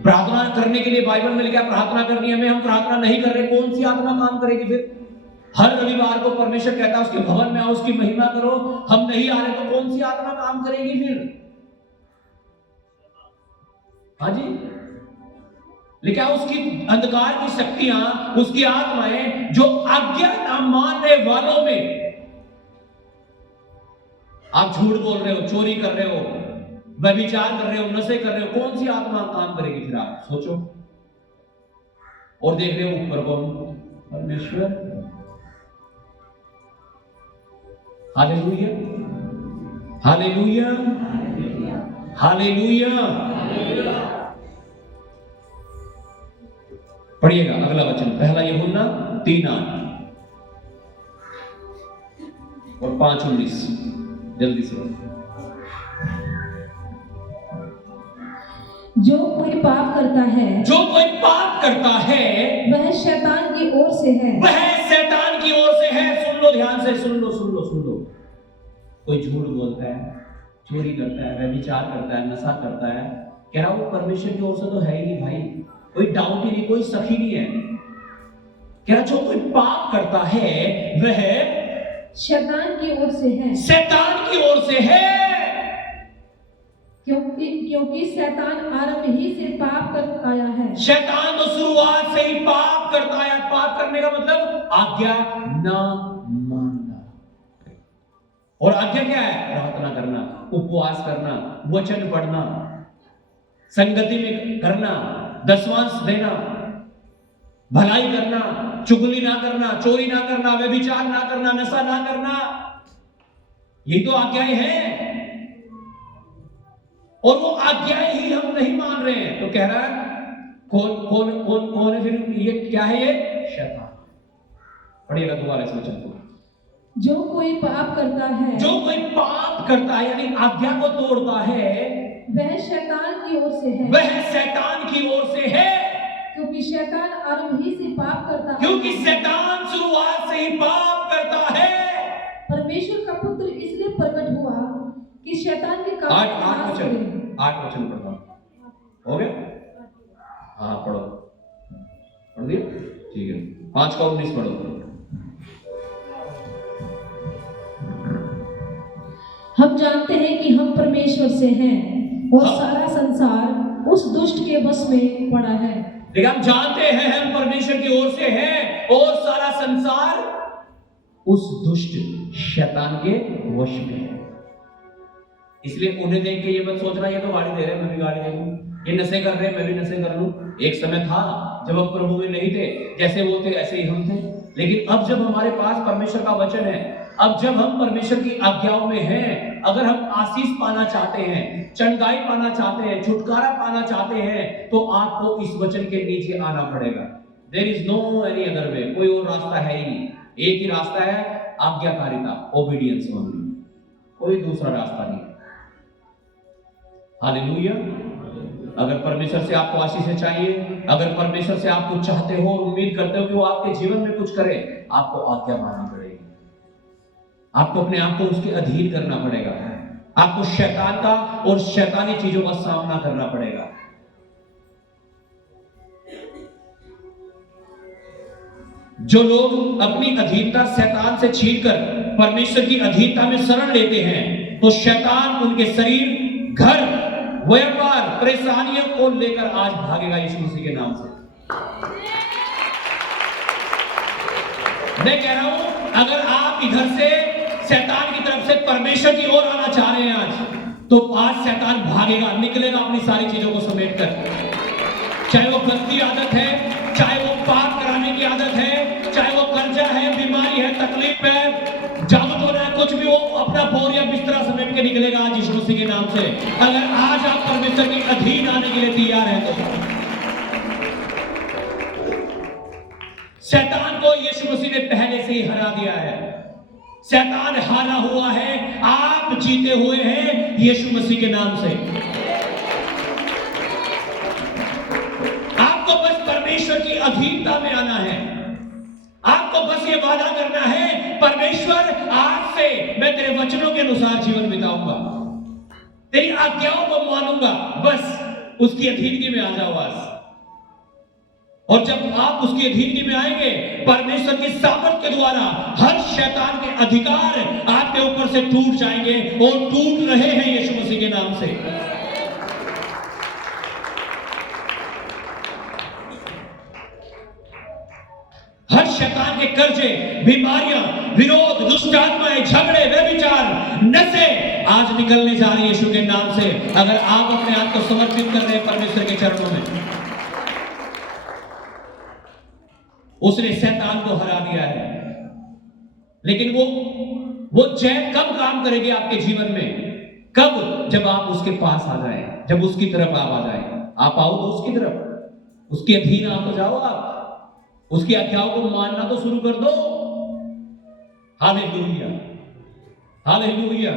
प्रार्थना करने के लिए बाइबल में लिखा प्रार्थना करनी हमें, हम प्रार्थना नहीं कर रहे, कौन सी आत्मा काम करेगी फिर? हर रविवार को परमेश्वर कहता है उसके भवन में आओ, उसकी महिमा करो, हम नहीं आ रहे तो कौन सी आत्मा काम करेगी फिर? हाँ जी, लिखा उसकी अंधकार की शक्तियां, उसकी आत्माएं जो आज्ञा ना मानने वालों में। आप झूठ बोल रहे हो, चोरी कर रहे हो, व्यभिचार कर रहे हो, नशे कर रहे हो, कौन सी आत्मा काम करेगी फिर? आप सोचो। और देख रहे हो ऊपर कौन? परमेश्वर। Hallelujah, hallelujah, hallelujah. पढ़िएगा अगला वचन, पहला यूहन्ना 3:8 और 5:19, जल्दी से। जो कोई पाप करता है वह शैतान की ओर से है। सुन लो ध्यान से, सुन लो। कोई झूठ बोलता है, चोरी करता है, व्यभिचार करता है, नशा करता है, कह रहा वो परमेश्वर की ओर से तो है ही नहीं भाई, कोई डाउट ही नहीं, कोई शक ही नहीं है। कह रहा जो कोई पाप करता है वह शैतान की ओर से है। क्योंकि शैतान आरंभ ही से पाप करता आया है। शैतान तो शुरुआत से ही पाप करता है। पाप करने का मतलब आज्ञा ना मानना। और आज्ञा क्या है? प्रार्थना करना, उपवास करना, वचन पढ़ना, संगति में करना, दसवांश देना, भलाई करना, चुगली ना करना, चोरी ना करना, व्यभिचार ना करना, नशा ना करना। ये तो आज्ञाएं हैं, और वो आज्ञाएं ही हम नहीं मान रहे हैं। तो कह रहा है कौन है फिर? ये क्या है? ये शैतान। पढ़िएगा दोबारा इस वचन को। जो कोई पाप करता है यानी आज्ञा को तोड़ता है, वह शैतान की ओर से है। क्योंकि शैतान आरंभ ही से पाप करता है। क्योंकि शैतान शुरुआत से ही पाप करता है। परमेश्वर का पुत्र इसलिए प्रकट हुआ कि शैतान के काम 8 वचन पढ़ता हो गया? हाँ पढ़ दिया, ठीक है। 5 का 19 पढ़ो। हम जानते हैं कि हम परमेश्वर से हैं और सारा संसार उस दुष्ट के वश में पड़ा है। देखिए, हम जानते हैं हम परमेश्वर की ओर से हैं और सारा संसार उस दुष्ट शैतान के वश में है। इसलिए उन्हें देख के ये मत सोचना ये तो गाड़ी दे रहे हैं, मैं भी गाड़ी दे दूं, ये नशे कर रहे हैं, मैं भी नशे कर लूं। एक समय था जब हम प्रभु में नहीं थे, जैसे वो थे ऐसे ही हम थे। लेकिन अब जब हमारे पास परमेश्वर का वचन है, अब जब हम परमेश्वर की आज्ञाओं में हैं, अगर हम आशीष पाना चाहते हैं, चंगाई पाना चाहते हैं, छुटकारा पाना चाहते हैं, तो आपको इस वचन के नीचे आना पड़ेगा। There is no any other way, कोई और रास्ता है ही नहीं। एक ही रास्ता है, आज्ञाकारिता, ओबीडियंस ओनली, कोई दूसरा रास्ता नहीं। हालेलुया। अगर परमेश्वर से आपको आशीष चाहिए, अगर परमेश्वर से आप कुछ चाहते हो और उम्मीद करते हो कि वो आपके जीवन में कुछ करे, आपको आज्ञा माननी पड़ेगी। आपको अपने आप को उसके अधीन करना पड़ेगा। आपको शैतान का और शैतानी चीजों का सामना करना पड़ेगा। जो लोग अपनी अधीनता शैतान से छीनकर परमेश्वर की अधीनता में शरण लेते हैं, तो शैतान उनके शरीर, घर, व्यापार, परेशानियों को लेकर आज भागेगा यीशु मसीह के नाम से। मैं कह रहा हूं, अगर आप इधर से शैतान की तरफ से परमेश्वर की ओर आना चाह रहे हैं आज, तो आज शैतान भागेगा, निकलेगा अपनी सारी चीजों को समेट कर। चाहे वो गंदी आदत है, चाहे वो पाप कराने की आदत है, चाहे वो कर्जा है, बीमारी है, तकलीफ है, जादू टोना है, कुछ भी, वो अपना बोरिया बिस्तरा समेट के निकलेगा आज यीशु मसीह के नाम से। अगर आज आप परमेश्वर के अधीन आने के लिए तैयार हैं तो शैतान को यीशु मसीह ने पहले से ही हरा दिया है। शैतान हारा हुआ है, आप जीते हुए हैं यीशु मसीह के नाम से। आपको बस परमेश्वर की अधीनता में आना है। आपको बस ये वादा करना है, परमेश्वर आज से मैं तेरे वचनों के अनुसार जीवन बिताऊंगा, तेरी आज्ञाओं को मानूंगा। बस उसकी अधीनगी में आ जाओ आज। और जब आप उसकी अधीनगी में आएंगे, परमेश्वर की सामर्थ के द्वारा हर शैतान के अधिकार आपके ऊपर से टूट जाएंगे और टूट रहे हैं यीशु मसीह के नाम से। हर शैतान के कर्जे, बीमारियां, विरोध, दुष्ट आत्माएं, झगड़े, व्यभिचार, नशे आज निकलने जा रही है यीशु के नाम से। अगर आप अपने आप को समर्पित कर रहे हैं परमेश्वर के चरणों में। उसने शैतान को हरा दिया है, लेकिन वो जय कब काम करेगी आपके जीवन में? कब? जब आप उसके पास आ जाएं, जब उसकी तरफ आप आ जाएं। आप आओ तो उसकी तरफ, उसके अधीन आप हो जाओ, आप उसकी आज्ञाओं को मानना तो शुरू कर दो। Hallelujah, hallelujah.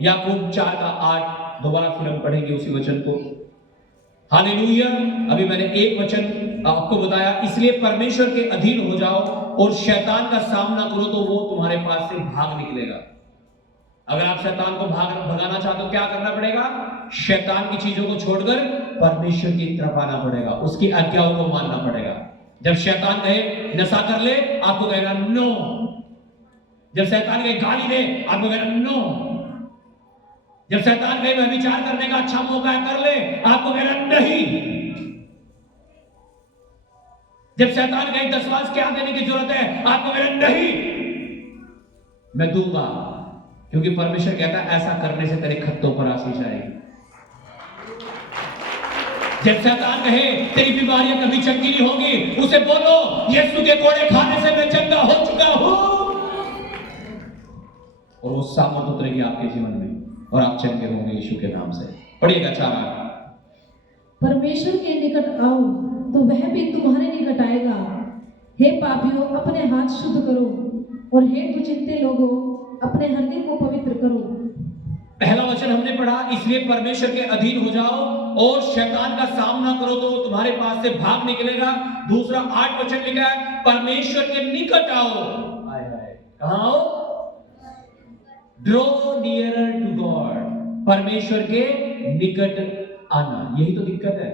याकूब 4:8 दोबारा फिर हम पढ़ेंगे उसी वचन को। हालेलुया। अभी मैंने एक वचन आपको बताया, इसलिए परमेश्वर के अधीन हो जाओ और शैतान का सामना करो तो वो तुम्हारे पास से भाग निकलेगा। अगर आप शैतान को भगाना चाहते हो, क्या करना पड़ेगा? शैतान की चीजों को छोड़कर परमेश्वर की तरफ आना पड़ेगा, उसकी आज्ञाओं को मानना पड़ेगा। जब शैतान कहे नशा कर ले, आपको कहेगा नो। जब शैतान कहे गाली दे, आपको कहेगा नो। जब शैतान कहे व्यभिचार करने का अच्छा मौका है कर ले, आपको कहेगा नहीं। जब शैतान कहे दशवांश क्या देने की जरूरत है, आपको कहेगा नहीं, मैं दूंगा, क्योंकि परमेश्वर कहता है ऐसा करने से तेरे खत्तों पर आशीष आएगी। जब शैतान कहे तेरी बीमारियां कभी चंगी नहीं होगी, उसे बोलो यीशु के कोड़े खाने से मैं चंगा हो चुका हूं, और वो सामर्थ उतरेगी आपके जीवन में और आप चंगे होंगे यीशु के नाम से। पढ़िएगा 4:8। परमेश्वर के निकट आओ तो वह भी तुम्हारे निकट आएगा। हे पापियों, अपने हाथ शुद्ध करो, और हे दुचिंते लोगों, अपने हृदय को पवित्र करो। पहला वचन हमने पढ़ा, इसलिए परमेश्वर के अधीन हो जाओ और शैतान का सामना करो तो तुम्हारे पास से भाग निकलेगा। दूसरा 8 वचन लिखा है, परमेश्वर के निकट आओ। हाय हाय, कहां आओ? ड्रॉ नियरर टू गॉड, परमेश्वर के निकट आना। यही तो दिक्कत है।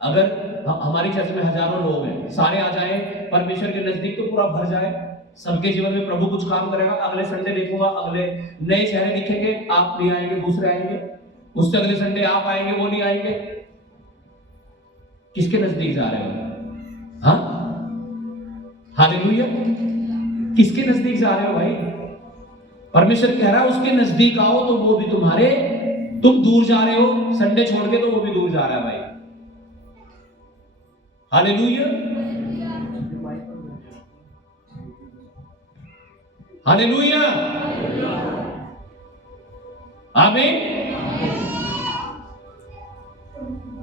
अगर हमारी चर्च में हजारों लोग हैं, सारे आ जाए, परमेश्वर के नजदीक तो पूरा भर जाए, सबके जीवन में प्रभु कुछ काम करेगा। अगले संडे देखूंगा, अगले नए चेहरे दिखेंगे, आप नहीं आएंगे, दूसरे आएंगे। उससे अगले संडे आप आएंगे, वो नहीं आएंगे। किसके नजदीक जा रहे हो? हाँ, हालेलुया। किसके नजदीक जा रहे हो भाई? परमेश्वर कह रहा है उसके नजदीक आओ तो वो भी तुम्हारे, तुम दूर जा रहे हो संडे छोड़ के, तो वो भी दूर जा रहा है भाई। हालेलुया, हालेलुया, आमीन।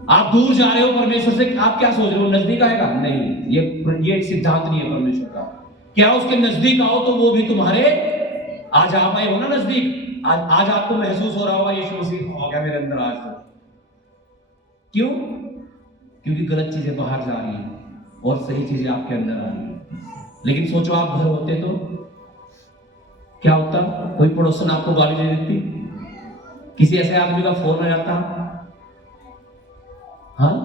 आप दूर जा रहे हो परमेश्वर से, आप क्या सोच रहे हो नजदीक आएगा? नहीं, ये सिद्धांत नहीं है परमेश्वर का। क्या उसके नजदीक आओ तो वो भी तुम्हारे, आज आप आए हो ना नजदीक, आज आपको महसूस हो रहा होगा यीशु मसीह हो गया मेरे अंदर आज। तो क्यों? क्योंकि गलत चीजें बाहर जा रही हैं और सही चीजें आपके अंदर आ रही हैं। लेकिन सोचो आप घर होते तो क्या होता? कोई पड़ोसन आपको गाली दे देती, किसी ऐसे आदमी का फोन आ जाता, हाँ?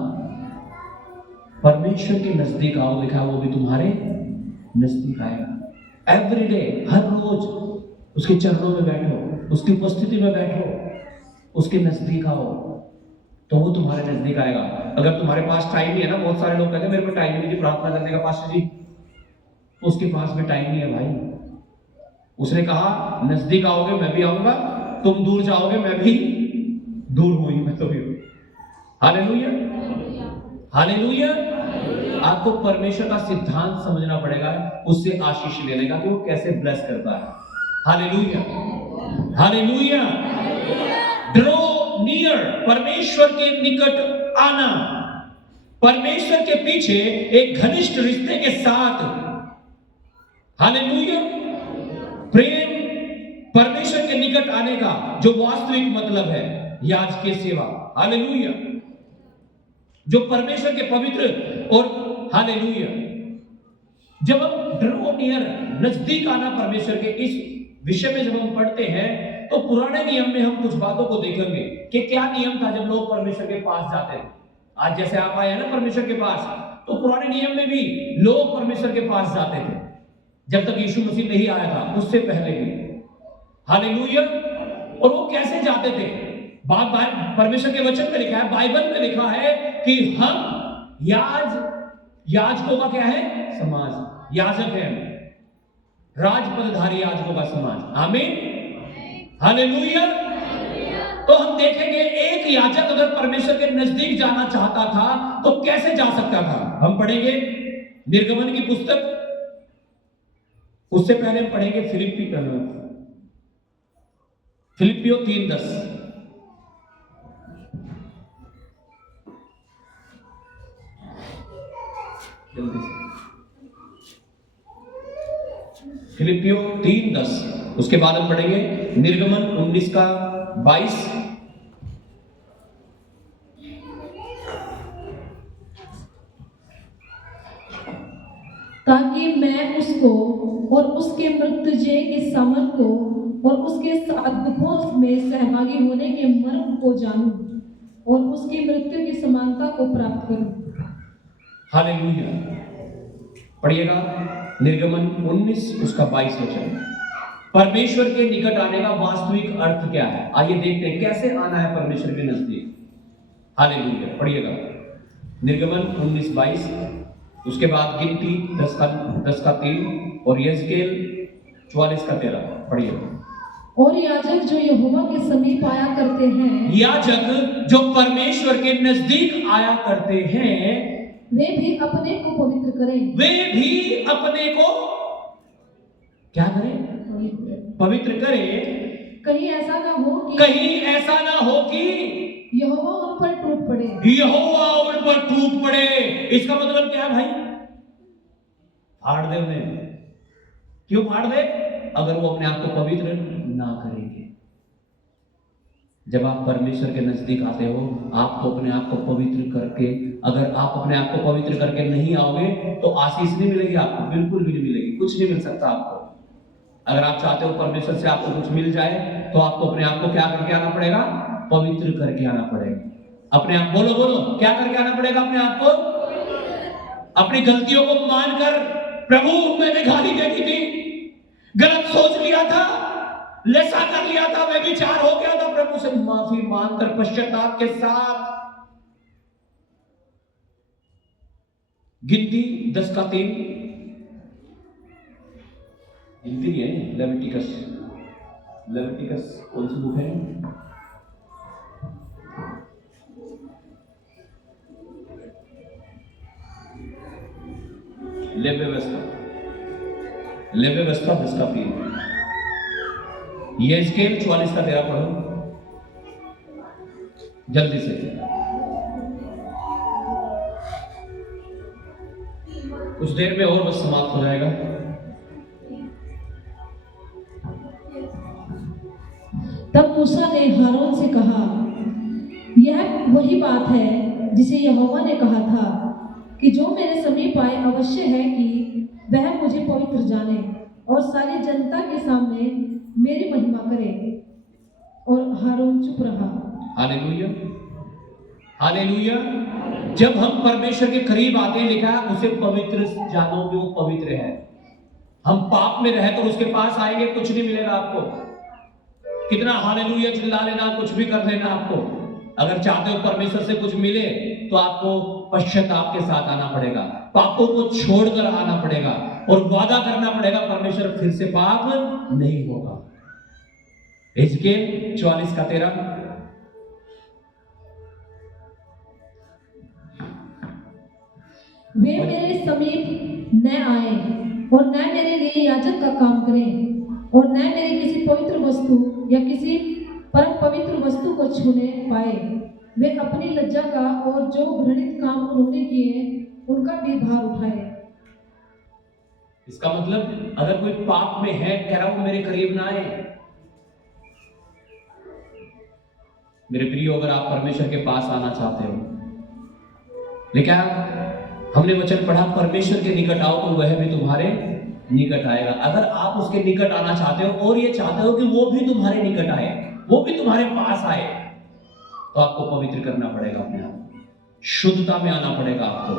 परमेश्वर के नजदीक आओ, लिखा वो भी तुम्हारे नजदीक आएगा। एवरी डे, हर रोज उसके चरणों में बैठो, उसकी उपस्थिति में बैठो, उसके नजदीक आओ, तो वो तुम्हारे नजदीक आएगा। अगर तुम्हारे पास टाइम नहीं है ना, बहुत सारे लोग कहते हैं मेरे को टाइम नहीं है प्रार्थना करने का पास्टर जी, तो उसके पास में टाइम नहीं है भाई। उसने कहा नजदीक आओगे मैं भी आऊंगा, तुम दूर जाओगे मैं भी दूर हूं ही, मैं तो भी हूं। Hallelujah, hallelujah. आपको परमेश्वर का सिद्धांत समझना पड़ेगा, उससे आशीष लेने का कि वो कैसे ब्लेस करता है। Hallelujah, hallelujah. ड्रॉ नियर, परमेश्वर के निकट आना, परमेश्वर के पीछे एक घनिष्ठ रिश्ते के साथ, हालेलुया, प्रेम, परमेश्वर के निकट आने का जो वास्तविक मतलब है याजकीय सेवा। हालेलुया, जो परमेश्वर के पवित्र और हालेलुया, जब हम ड्रॉ नियर, नजदीक आना परमेश्वर के, इस विषय में जब हम पढ़ते हैं तो पुराने नियम में हम कुछ बातों को देखेंगे कि क्या नियम था जब लोग परमेश्वर के पास जाते थे। आज जैसे आप आए हैं ना परमेश्वर के पास, तो पुराने नियम में भी लोग परमेश्वर के पास जाते थे, जब तक यीशु मसीह नहीं आया था, उससे पहले भी। हालेलुया। और वो कैसे जाते थे? बात परमेश्वर के वचन में लिखा है, बाइबल में लिखा है कि हम याजकों का क्या है? समाज, याजक है, राजपदधारी याजकों का समाज। आमीन, हालेलुया। तो हम देखेंगे एक याजक अगर परमेश्वर के नजदीक जाना चाहता था तो कैसे जा सकता था। हम पढ़ेंगे निर्गमन की पुस्तक, उससे पहले हम पढ़ेंगे फिलिप्पियों 3:10। जल्दी से फिलिप्पियों 3:10, उसके बाद हम पढ़ेंगे निर्गमन 19:22। ताकि मैं उसको और उसके मृत्युंजय के सामर्थ को और उसके साथ दुखों में सहभागी होने के मर्म को जानूं और उसकी मृत्यु की समानता को प्राप्त करूं। हालेलुया। पढ़िएगा निर्गमन 19 उसका 22 वचन। परमेश्वर के निकट आने का वास्तविक अर्थ क्या है? आइए देखते हैं कैसे आना है परमेश्वर के नजदीक। हालेलुया। पढ़िएगा निर्गमन 19:22, उसके बाद गिनती 10:3 और यहेजकेल 44:13। पढ़िएगा। और याजक जो यहोवा के समीप आया करते हैं, याजक जो परमेश्वर के नजदीक आया करते हैं, वे भी अपने को पवित्र करें। वे भी अपने को क्या करें? पवित्र करें। कहीं ऐसा ना हो कि यहोवा उन पर टूट पड़े। यहोवा उन पर टूट पड़े। इसका मतलब क्या है भाई? फाड़ दे उन्हें। क्यों फाड़ दे? अगर वो अपने आप को पवित्र ना करेंगे। जब आप परमेश्वर के नजदीक आते हो, आपको अपने आप को पवित्र करके, अगर आप अपने आप को पवित्र करके नहीं आओगे तो आशीष नहीं मिलेगी आपको, बिल्कुल भी नहीं मिलेगी, कुछ नहीं मिल सकता आपको। अगर आप चाहते हो परमेश्वर से आपको कुछ मिल जाए तो आपको अपने आप को क्या करके आना पड़ेगा? पवित्र करके आना पड़ेगा। अपने आप बोलो क्या करके आना पड़ेगा? अपने आप को, अपनी गलतियों को मानकर, प्रभु मैंने गाली दे दी थी, गलत सोच लिया था, लेसा कर लिया था, मैं विचार हो गया था, प्रभु से माफी मांगकर पश्चाताप के साथ। गिनती 10:3, गिनती है लेविटिकस कौन सी बुक है? लेव्य व्यवस्था 10:3, यहेजकेल 44:13। पढ़ो जल्दी से, कुछ देर में और बस समाप्त हो जाएगा। तब मूसा ने हारून से कहा, यह वही बात है जिसे यहोवा ने कहा था कि जो मेरे समीप आए अवश्य है कि वह मुझे पवित्र जाने। और सारी जनता के सामने मेरी महिमा करे। और हारून चुप रहा। Hallelujah, hallelujah. जब हम परमेश्वर के करीब आते हैं, लिखा है उसे पवित्र जानोगे, वो पवित्र है। हम पाप में रहे तो उसके पास आएंगे, कुछ नहीं मिलेगा आपको। कितना हालेलुया चिल्ला लेना, कुछ भी कर लेना आपको। अगर चाहते हो परमेश्वर से कुछ मिले तो आपको पश्चाताप के साथ आना पड़ेगा, पापों को छोड़कर आना पड़ेगा और वादा करना पड़ेगा परमेश्वर फिर से पाप नहीं होगा। हिजकिय्याह 44:13। वे मेरे समीप न आए और न मेरे लिए याजक का काम करें और न मेरी किसी पवित्र वस्तु या किसी परम पवित्र वस्तु को छूने पाए। वे अपनी लज्जा का और जो घृणित काम उन्होंने किए उनका भी भार उठाए। इसका मतलब अगर कोई पाप में है, कह रहा हूं मेरे करीब ना आए। मेरे प्रियो, अगर आप परमेश्वर के पास आना चाहते हो, लेकिन हमने वचन पढ़ा परमेश्वर के निकट आओ तो वह भी तुम्हारे निकट आएगा। अगर आप उसके निकट आना चाहते हो और ये चाहते हो कि वो भी तुम्हारे निकट आए, वो भी तुम्हारे पास आए, तो आपको पवित्र करना पड़ेगा अपने आप, शुद्धता में आना पड़ेगा आपको।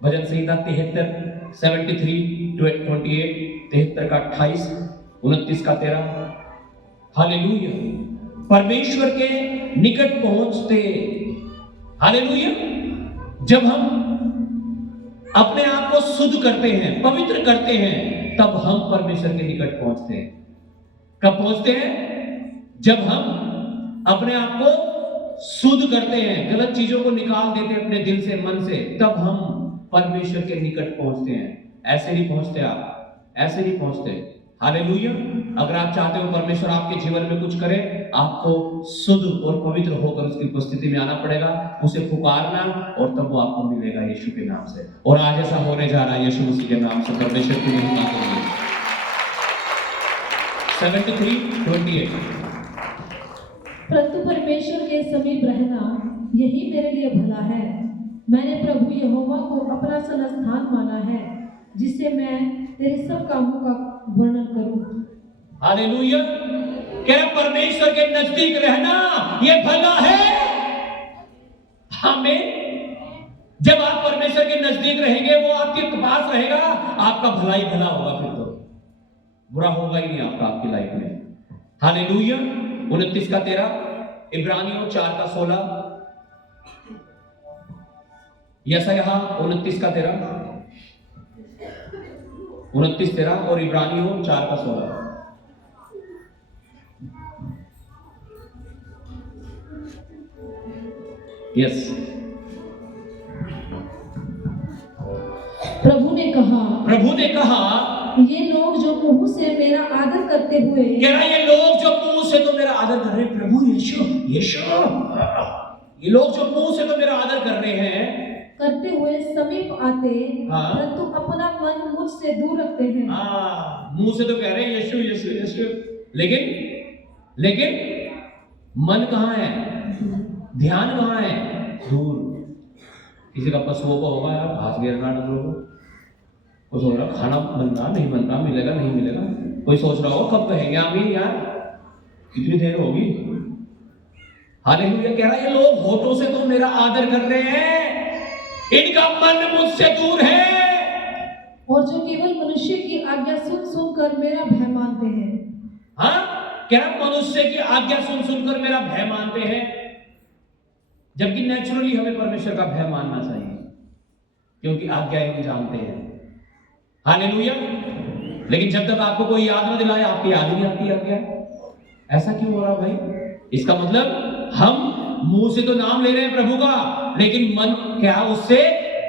भजन संहिता 73 का 28, 29 का 13। हालेलुया। परमेश्वर के निकट पहुंचते, हालेलुया, जब हम अपने आप को शुद्ध करते हैं, पवित्र करते हैं, तब हम परमेश्वर के निकट पहुंचते हैं। कब पहुंचते हैं? जब हम अपने आप को शुद्ध करते हैं, गलत चीजों को निकाल देते हैं अपने दिल से, मन से, तब हम परमेश्वर के निकट पहुंचते हैं। ऐसे नहीं पहुंचते आप, ऐसे नहीं पहुंचते। हालेलुया। अगर आप चाहते हो परमेश्वर आपके जीवन में कुछ करे, आपको शुद्ध और पवित्र होकर उसकी उपस्थिति में आना पड़ेगा, उसे पुकारना, और तब वो आपको मिलेगा यीशु के नाम से। और आज ऐसा होने जा रहा है यीशु मसीह के नाम से। परमेश्वर की महिमा करेंगे। 73:28। परंतु परमेश्वर के समीप रहना यही मेरे लिए भला है। मैंने प्रभु यहोवा को अपना संस्थान माना है, जिससे मैं तेरे सब कामों का वर्णन करूं। हालेलुया। क्या परमेश्वर के नजदीक रहना ये भला है? आमीन। जब आप परमेश्वर के नजदीक रहेंगे, वो आपके पास रहेगा, आपका भला ही भला होगा, फिर तो बुरा होगा ही नहीं आपका, आपकी लाइफ में। हालेलुया। 29 का 13, इब्रानियों 4 का 16, यशायाह 29 का 13, 29-13 और इब्रानियों 4 का 16। यस। प्रभु ने कहा, ये लोग जो मुंह से मेरा आदर करते हुए, कह रहा ये लोग जो मुंह से तो मेरा आदर कर रहे हैं, प्रभु यीशु, ये लोग जो मुंह से तो मेरा आदर कर रहे हैं, करते हुए समीप आते, परंतु अपना मन मुझसे दूर रखते हैं। मुंह से तो कह रहे हैं यीशु यीशु यीशु, लेकिन मन कहाँ है? ध्यान कहाँ है? दूर। किसी का पशुओं को होगा यार, घास घेरना लोगों को, सोच रहा खाना बनना नहीं बनना, मिलेगा नहीं मिलेगा, कोई सोच रहा हो कब कहेंगे आमीन यार, कितनी देर होगी। हालेलुया। कह रहा ये लोग होठों से तो मेरा आदर कर रहे हैं, इनका मन मुझसे दूर है, और जो केवल मनुष्य की आज्ञा सुन सुनकर मेरा भय मानते हैं। हाँ, क्या मनुष्य की आज्ञा सुन सुनकर मेरा भय मानते हैं, जबकि नेचुरली हमें परमेश्वर का भय मानना चाहिए, क्योंकि आज्ञा हम जानते हैं। हालेलुया। लेकिन जब तक आपको कोई याद न दिलाए, आपकी याद नहीं आती आज्ञा। ऐसा क्यों हो रहा भाई? इसका मतलब हम मुंह से तो नाम ले रहे हैं प्रभु का, लेकिन मन क्या उससे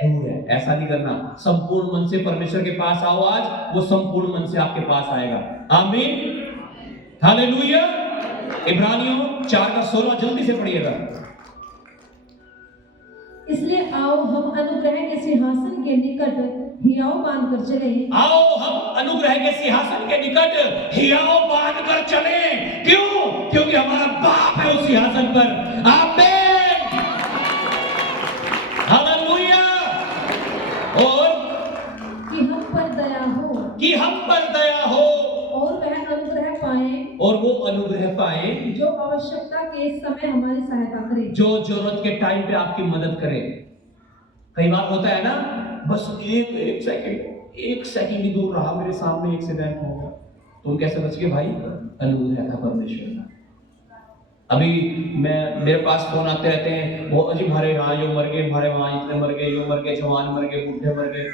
दूर है। ऐसा नहीं करना। संपूर्ण मन से परमेश्वर के पास आओ आज, वो संपूर्ण मन से आपके पास आएगा। आमीन। हालेलुया। इब्रानियों 4 का 16 जल्दी से पढ़िएगा। इसलिए आओ हम अनुग्रह के सिंहासन के निकट हियाव बांधकर चले। आओ हम अनुग्रह के सिंहासन के निकट हियाव बांधकर चले। क्यों? क्योंकि हमारा बाप है उस सिंहासन पर। आमीन। हालेलुया। और कि हम पर दया हो, कि हम पर दया हो। अनुग्रह पाए जो आवश्यकता के समय हमारी सहायता करे। जो जरूरत के टाइम पे आपकी मदद करे। कई बार होता है ना, बस एक सेकंड ही दूर रहा, मेरे सामने एक्सीडेंट हो गया, तुम कैसे बच गए भाई? अनुग्रह था परमेश्वर का। अभी मेरे पास फोन आते रहते हैं, वो अजी हमारे यहाँ यो मर गए, हमारे वहां इतने मर गए, यो मर गए, जवान मर गए, बूढ़े मर गए।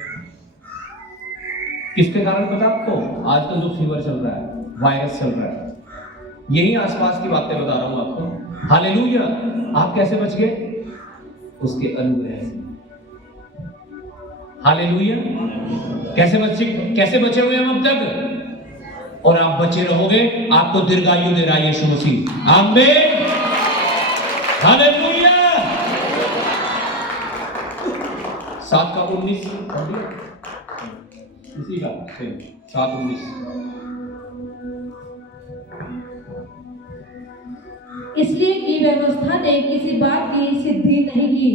किसके कारण पता आपको? आजकल जो फीवर चल रहा है, वायरस चल रहा है, यही आसपास की बातें बता रहा हूं आपको। हालेलुया। आप कैसे बच गए? उसके अनुग्रह से। हालेलुया। कैसे बचे हुए हम अब तक? और आप बचे रहोगे, आपको दीर्घायु दे रहा है यीशु मसीह। आमीन। हालेलुया। 7:19 इसी का 7:19। इसलिए कि व्यवस्था ने किसी बात की सिद्धि नहीं की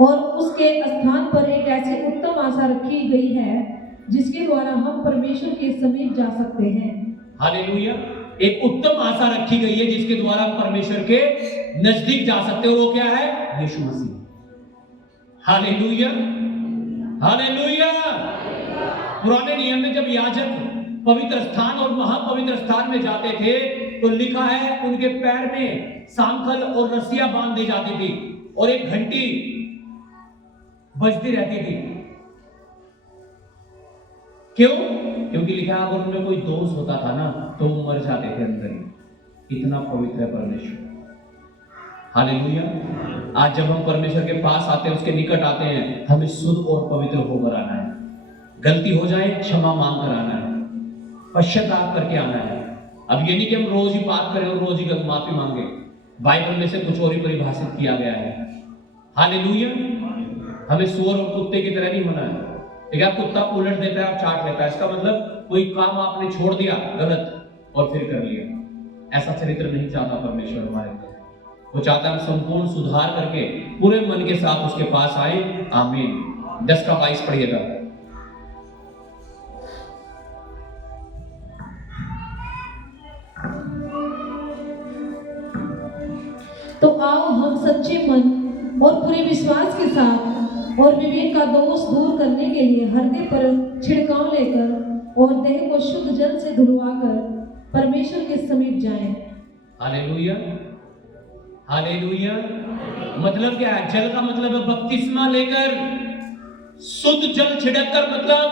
और उसके स्थान पर एक ऐसी उत्तम आशा रखी गई है जिसके द्वारा हम परमेश्वर के समीप जा सकते हैं। हालेलुया। एक उत्तम आशा रखी गई है जिसके द्वारा हम परमेश्वर के नजदीक जा सकते हैं, और वो क्या है? यीशु मसीह। हालेलुया। हालेलुया। पुराने नियम में जब याजक पवित्र स्थान और महापवित्र स्थान में जाते थे तो लिखा है उनके पैर में सांखल और रस्सियां बांध दी जाती थी और एक घंटी बजती रहती थी। क्यों? क्योंकि लिखा है अगर उनमें कोई दोष होता था ना तो वो मर जाते थे अंदर ही। इतना पवित्र है परमेश्वर। हालेलुया। आज जब हम परमेश्वर के पास आते हैं, उसके निकट आते हैं, हमें शुद्ध और पवित्र होकर आना है। गलती हो जाए क्षमा मांग कर आना है, पश्चाताप करके आना है। अब ये नहीं कि हम रोज ही बात करें और रोज ही माफी मांगे। बाइबल में से कुछ और ही परिभाषित किया गया है। हालेलुया। हमें सुअर और कुत्ते की तरह नहीं होना है। देखिए, आप कुत्ता उलट देता है, आप चाट लेता है, इसका मतलब कोई काम आपने छोड़ दिया गलत और फिर कर लिया। ऐसा चरित्र नहीं चाहता परमेश्वर हमारे अंदर। वो चाहता है हम संपूर्ण सुधार करके पूरे मन के साथ उसके पास आए। आमीन। 10:22 पढ़िएगा। तो आओ हम सच्चे मन और पूरे विश्वास के साथ और विवेक का दोष दूर करने के लिए हृदय पर छिड़काव लेकर और देह को शुद्ध जल से धुलवाकर परमेश्वर के समीप जाएं। हालेलुया। हालेलुया। मतलब क्या है? जल का मतलब है बपतिस्मा लेकर, शुद्ध जल छिड़ककर, मतलब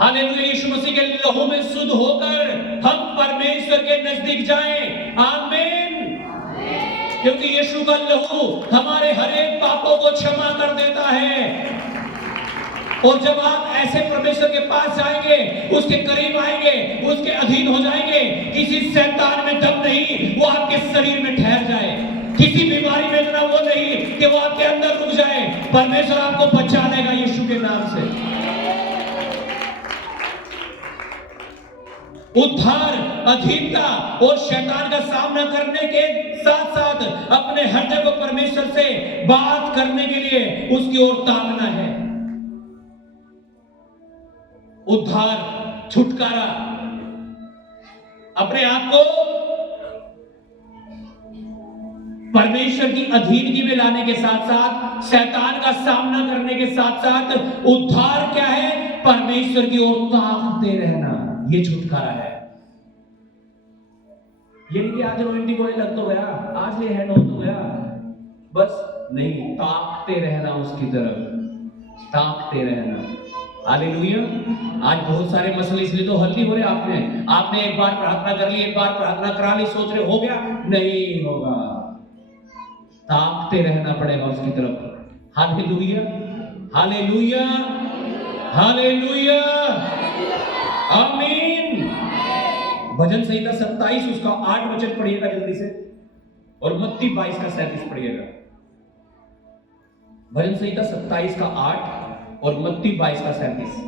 हालेलुया यीशु मसीह के लहू में शुद्ध होकर हम परमेश्वर के नजदीक जाएं। आमीन। क्योंकि यीशु का लहू हमारे हर एक पापों को क्षमा कर देता है। और जब आप ऐसे परमेश्वर के पास जाएंगे, उसके करीब आएंगे, उसके अधीन हो जाएंगे, किसी शैतान में दम नहीं वो आपके शरीर में ठहर जाए, किसी बीमारी में इतना वो नहीं कि वो आपके अंदर रुक जाए। परमेश्वर आपको बचा लेगा यीशु के नाम से। उद्धार, अधीनता और शैतान का सामना करने के साथ साथ अपने हृदय को परमेश्वर से बात करने के लिए उसकी ओर ताकना है। उद्धार, छुटकारा, अपने आप को परमेश्वर की अधीनगी में लाने के साथ साथ शैतान का सामना करने के साथ साथ उद्धार क्या है? परमेश्वर की ओर ताकते रहना, ये छुटकारा है। ये नहीं कि आज रोमांटिक होने लग तो गया, आज ये हैंड हो तो गया, बस नहीं, ताकते रहना उसकी तरफ, ताकते रहना। हालेलुया। आज बहुत सारे मसले इसलिए तो हल नहीं हो रहे। आपने एक बार प्रार्थना कर ली, एक बार प्रार्थना करा ली, सोच रहे हो गया, नहीं होगा। ताकते रहना पड़ेगा उसकी तरफ। हालेलुया। हालेलुया। हालेलुया। आमीन। भजन संहिता 27 उसका 8 वचन पढ़िएगा जल्दी से, और मत्ती 22 का 37 पढ़िएगा। भजन संहिता 27 का 8 और मत्ती 22 का 37।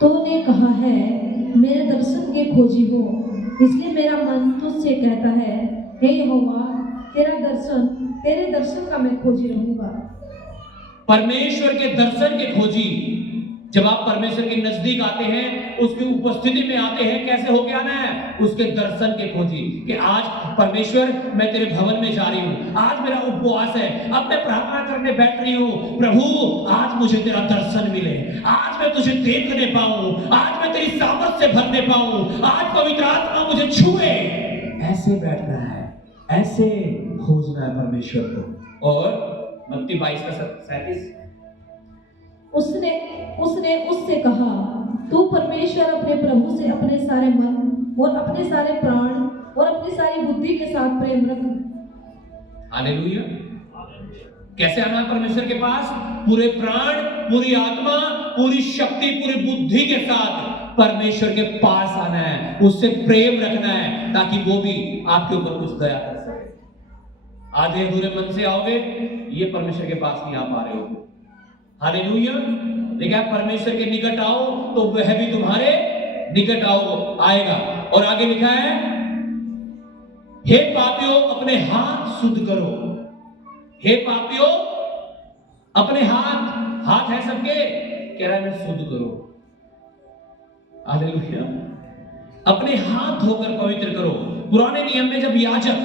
तूने कहा है मेरे दर्शन के खोजी हो, इसलिए मेरा मन तुझसे कहता है, हे यहोवा तेरे दर्शन का मैं खोजी रहूंगा। परमेश्वर के दर्शन के खोजी जब आप परमेश्वर के नजदीक आते हैं, उसकी उपस्थिति में आते हैं, कैसे होके आना है? उसके दर्शन के खोजी कि आज परमेश्वर मैं तेरे भवन में जा रही हूं, आज मेरा उपवास है, अब मैं प्रार्थना करने बैठ रही हूं, प्रभु आज मुझे तेरा दर्शन मिले, आज मैं तुझे देखने पाऊं, आज मैं तेरी सामर्थ से भरने पाऊं, आज पवित्र आत्मा मुझे छुए। ऐसे बैठना है, ऐसे खोजना है परमेश्वर को। और मत्ती 22:37 उसने उससे कहा, तू परमेश्वर अपने प्रभु से अपने सारे मन और अपने सारे प्राण और अपनी सारी बुद्धि के साथ प्रेम रख। हालेलुया। कैसे आना है परमेश्वर के पास? पूरे प्राण, पूरी आत्मा, पूरी शक्ति, पूरी बुद्धि के साथ परमेश्वर के पास आना है, उससे प्रेम रखना है, ताकि वो भी आपके ऊपर कुछ दया कर सके। आधे अधूरे मन से आओगे, ये परमेश्वर के पास नहीं आ पा रहे हो। हालेलुया। लेकिन आप परमेश्वर के निकट आओ तो वह भी तुम्हारे निकट आएगा। और आगे लिखा है, हे पापियों अपने हाथ शुद्ध करो। हे पापियों अपने हाथ है सबके, कह रहा है मैं शुद्ध करो। हालेलुया। अपने हाथ धोकर पवित्र करो। पुराने नियम में जब याजक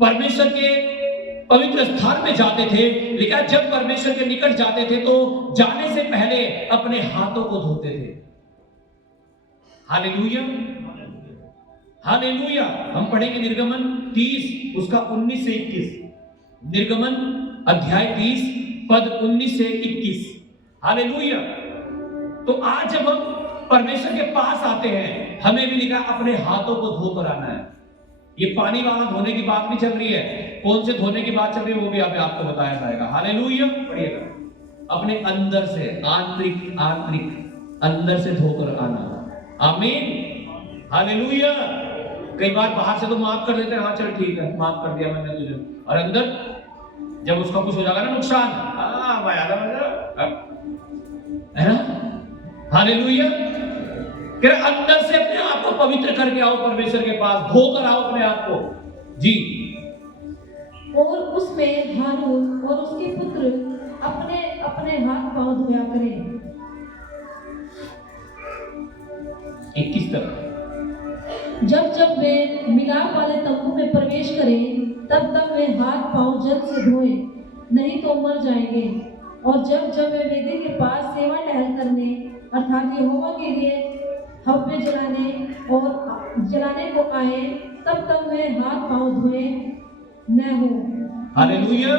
परमेश्वर के पवित्र स्थान में जाते थे, लेकिन जब परमेश्वर के निकट जाते थे तो जाने से पहले अपने हाथों को धोते थे। Hallelujah, hallelujah. हम पढ़ेंगे निर्गमन 30 उसका 19 से 21। निर्गमन अध्याय 30 पद 19 से 21। हालेलुया। तो आज जब हम परमेश्वर के पास आते हैं, हमें भी लिखा अपने हाथों को धोकर आना है। ये पानी वाला धोने की बात नहीं चल रही है, कौन से धोने की बात चल रही है वो भी आपको बताया जाएगा। हालेलुया। पढ़िएगा, अपने अंदर से, आंतरिक अंदर से धोकर आना। आमीन। हालेलुया। कई बार बाहर से तो माफ कर देते हैं, हाँ चल ठीक है माफ कर दिया मैंने तुझे, और अंदर जब उसका कुछ हो जाएगा ना नुकसान, है ना। हालेलुया। फिर अंदर से अपने आप को पवित्र करके आओ परमेश्वर के पास, धोकर आओ अपने आप को जी। और उसमें हारून और उसके पुत्र अपने अपने हाथ पांव धोया करें। 21 तक। जब जब वे मिलाप वाले तंबू में प्रवेश करें, तब तब वे हाथ पांव जल से धोएं, नहीं तो मर जाएंगे। और जब जब वे वेदी के पास सेवा टहल करने अर्थात यहोवा के लिए हव्य जलाने को आए, तब तक वे हाथ पांव धोए न हो। हालेलुया।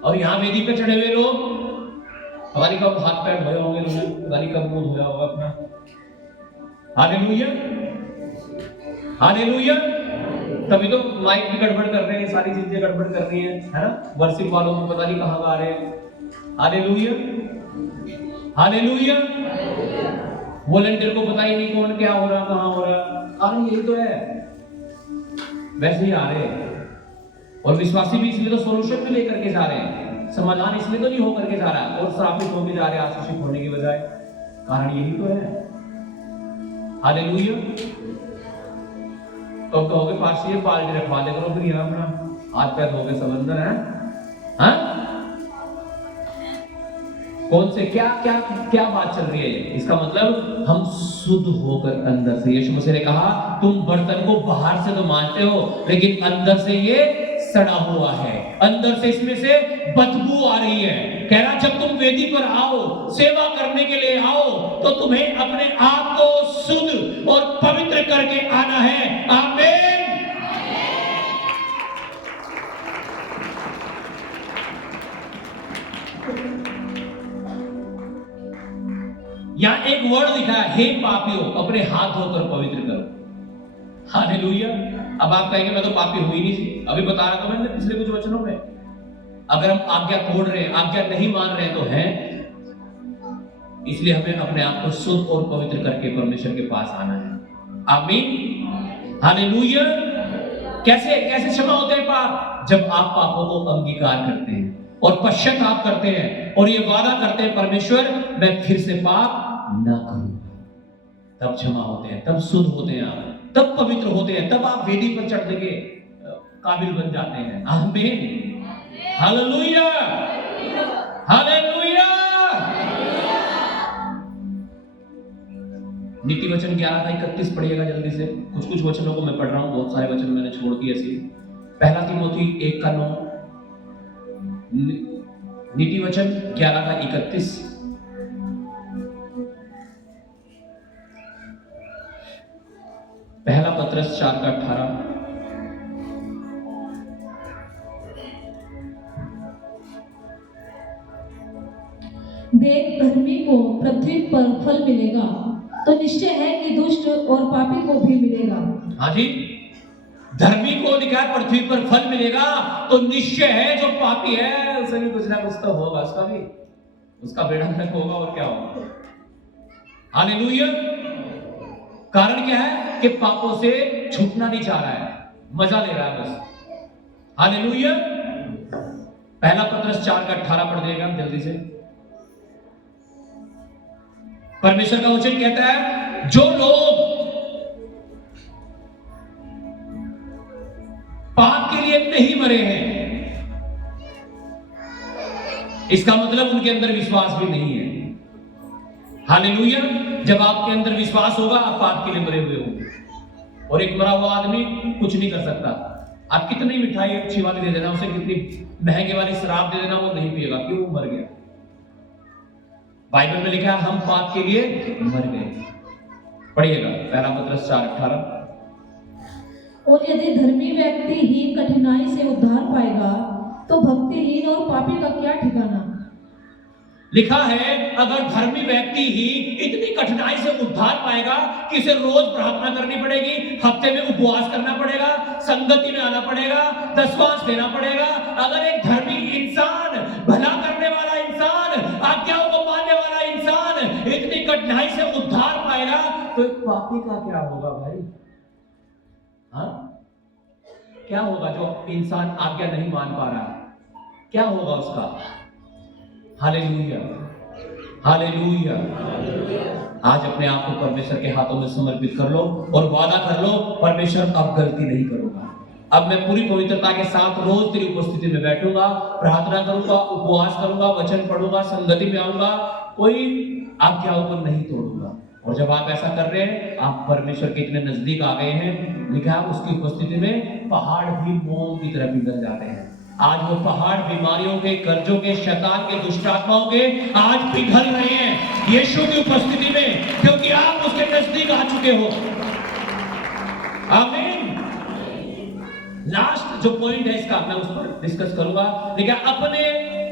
और यहाँ वेदी पे चढ़े हुए लोग, हमारी कब हाथ पैर धोए होंगे, हमारी कब मुंह धोया होगा अपना। Hallelujah, hallelujah. तभी तो माइक भी गड़बड़ कर रहे हैं, सारी चीजें गड़बड़ कर रही है ना। वर्शिप वालों को पता नहीं कहाँ गा रहे हैं। Hallelujah, hallelujah. वॉलंटियर को पता ही नहीं कौन क्या हो रहा, कहाँ हो रहा। कारण यही तो है, वैसे ही आ रहे हैं। और विश्वासी भी इसलिए तो सोल्यूशन भी लेकर के जा रहे हैं, समाधान इसलिए तो नहीं होकर के जा रहा है और श्रापित होकर जा रहे हैं आशीषित होने की बजाय। कारण यही तो है। हालेलुया। तो कहोगे पास ये पार्टी रखवा दे करो, फिर यहाँ अपना हाथ पैर धोके सब अंदर है। हाँ? कौन से क्या क्या क्या बात चल रही है? इसका मतलब हम शुद्ध होकर अंदर से, यीशु मसीह ने कहा तुम बर्तन को बाहर से तो मानते हो, लेकिन अंदर से ये सड़ा हुआ है, अंदर से इसमें से बदबू आ रही है। कह रहा जब तुम वेदी पर आओ, सेवा करने के लिए आओ, तो तुम्हें अपने आप को शुद्ध और पवित्र करके आना है। आमीन। यहां एक वर्ड लिखा है, हे पापियों अपने हाथ धोकर पवित्र करो। हालेलुया। अब आप कहेंगे मैं तो पापी हुई नहीं, अभी बता रहा था मैंने पिछले कुछ वचनों में। अगर हम आज्ञा तोड़ रहे हैं, आज्ञा नहीं मान रहे हैं तो है, इसलिए हमें अपने आप को शुद्ध और पवित्र करके परमेश्वर के पास आना है। आमीन। हालेलुया। कैसे कैसे क्षमा होते हैं पाप? जब आप पापों को अंगीकार करते हैं और पश्चाताप करते हैं और ये वादा करते हैं परमेश्वर मैं फिर से पाप ना करूं, तब क्षमा होते हैं, तब शुद्ध होते हैं आप, तब पवित्र होते हैं, तब आप वेदी पर चढ़ने के काबिल बन जाते हैं। आमीन। हालेलुया, हालेलुया, नीति वचन 11 का 31 पढ़िएगा जल्दी से। कुछ कुछ वचनों को मैं पढ़ रहा हूं, बहुत सारे वचन मैंने छोड़ दिए ऐसे। पहला तिमोथी 1 का 9, नीति वचन 11 का 31। पहला पत्रस 4 का 18। देख, धर्मी को पृथ्वी पर फल मिलेगा तो निश्चय है कि दुष्ट और पापी को भी मिलेगा। हाँ जी, धर्मी को लिखा है पृथ्वी पर फल मिलेगा तो निश्चय है जो पापी है उसे भी कुछ ना कुछ तो होगा, उसका भी, उसका बेड़ा गर्क होगा और क्या होगा। हालेलुया। कारण क्या है कि पापों से छूटना नहीं चाह रहा है, मजा ले रहा है बस। हालेलुया। पहला पत्रस 4 का 18 पढ़ देगा जल्दी से। परमेश्वर का वचन कहता है जो लोग पाप के लिए नहीं मरे हैं, इसका मतलब उनके अंदर विश्वास भी नहीं है। हालेलुया। जब आपके अंदर विश्वास होगा आप पाप के लिए मरे हुए होंगे। और एक मरा हुआ आदमी कुछ नहीं कर सकता। आप कितनी मिठाई अच्छी वाली दे देना, उसे कितनी महंगे वाली शराब दे देना, वो नहीं पिएगा, क्यों? वो मर गया। बाइबल में लिखा है हम पाप के लिए मर गए। पढ़िएगा पहला पत्रस 4:18। और यदि धर्मी व्यक्ति ही कठिनाई से उद्धार पाएगा तो भक्तिहीन और पापी का क्या ठिकाना। लिखा है अगर धर्मी व्यक्ति ही इतनी कठिनाई से उद्धार पाएगा कि उसे रोज प्रार्थना करनी पड़ेगी, हफ्ते में उपवास करना पड़ेगा, संगति में आना पड़ेगा, दशवांश देना पड़ेगा। अगर एक धर्मी इंसान, भला करने वाला इंसान, आज्ञाओं को मानने वाला इंसान इतनी कठिनाई से उद्धार पाएगा तो एक पापी का क्या होगा भाई? हाँ, क्या होगा जो इंसान आज्ञा नहीं मान पा रहा, क्या होगा उसका? Hallelujah, hallelujah. आज अपने आप को परमेश्वर के हाथों में समर्पित कर लो और वादा कर लो परमेश्वर अब गलती नहीं करूंगा। अब मैं पूरी पवित्रता के साथ रोज तेरी उपस्थिति में बैठूंगा, प्रार्थना करूंगा, उपवास करूंगा, वचन पढ़ूंगा, संगति में आऊंगा, कोई आज्ञाओं को नहीं तोड़ूंगा। और जब आप ऐसा कर रहे हैं आप परमेश्वर के इतने नजदीक आ गए हैं। लिखा है उसकी उपस्थिति में पहाड़ भी मोम की तरह पिघल जाते हैं। आज वो पहाड़ बीमारियों के, कर्जों के, शैतान के, दुष्टात्माओं के आज पिघल रहे हैं यीशु की उपस्थिति में, क्योंकि आप उसके नजदीक आ चुके हो। आमीन। लास्ट जो पॉइंट है इसका मैं उस पर डिस्कस करूंगा।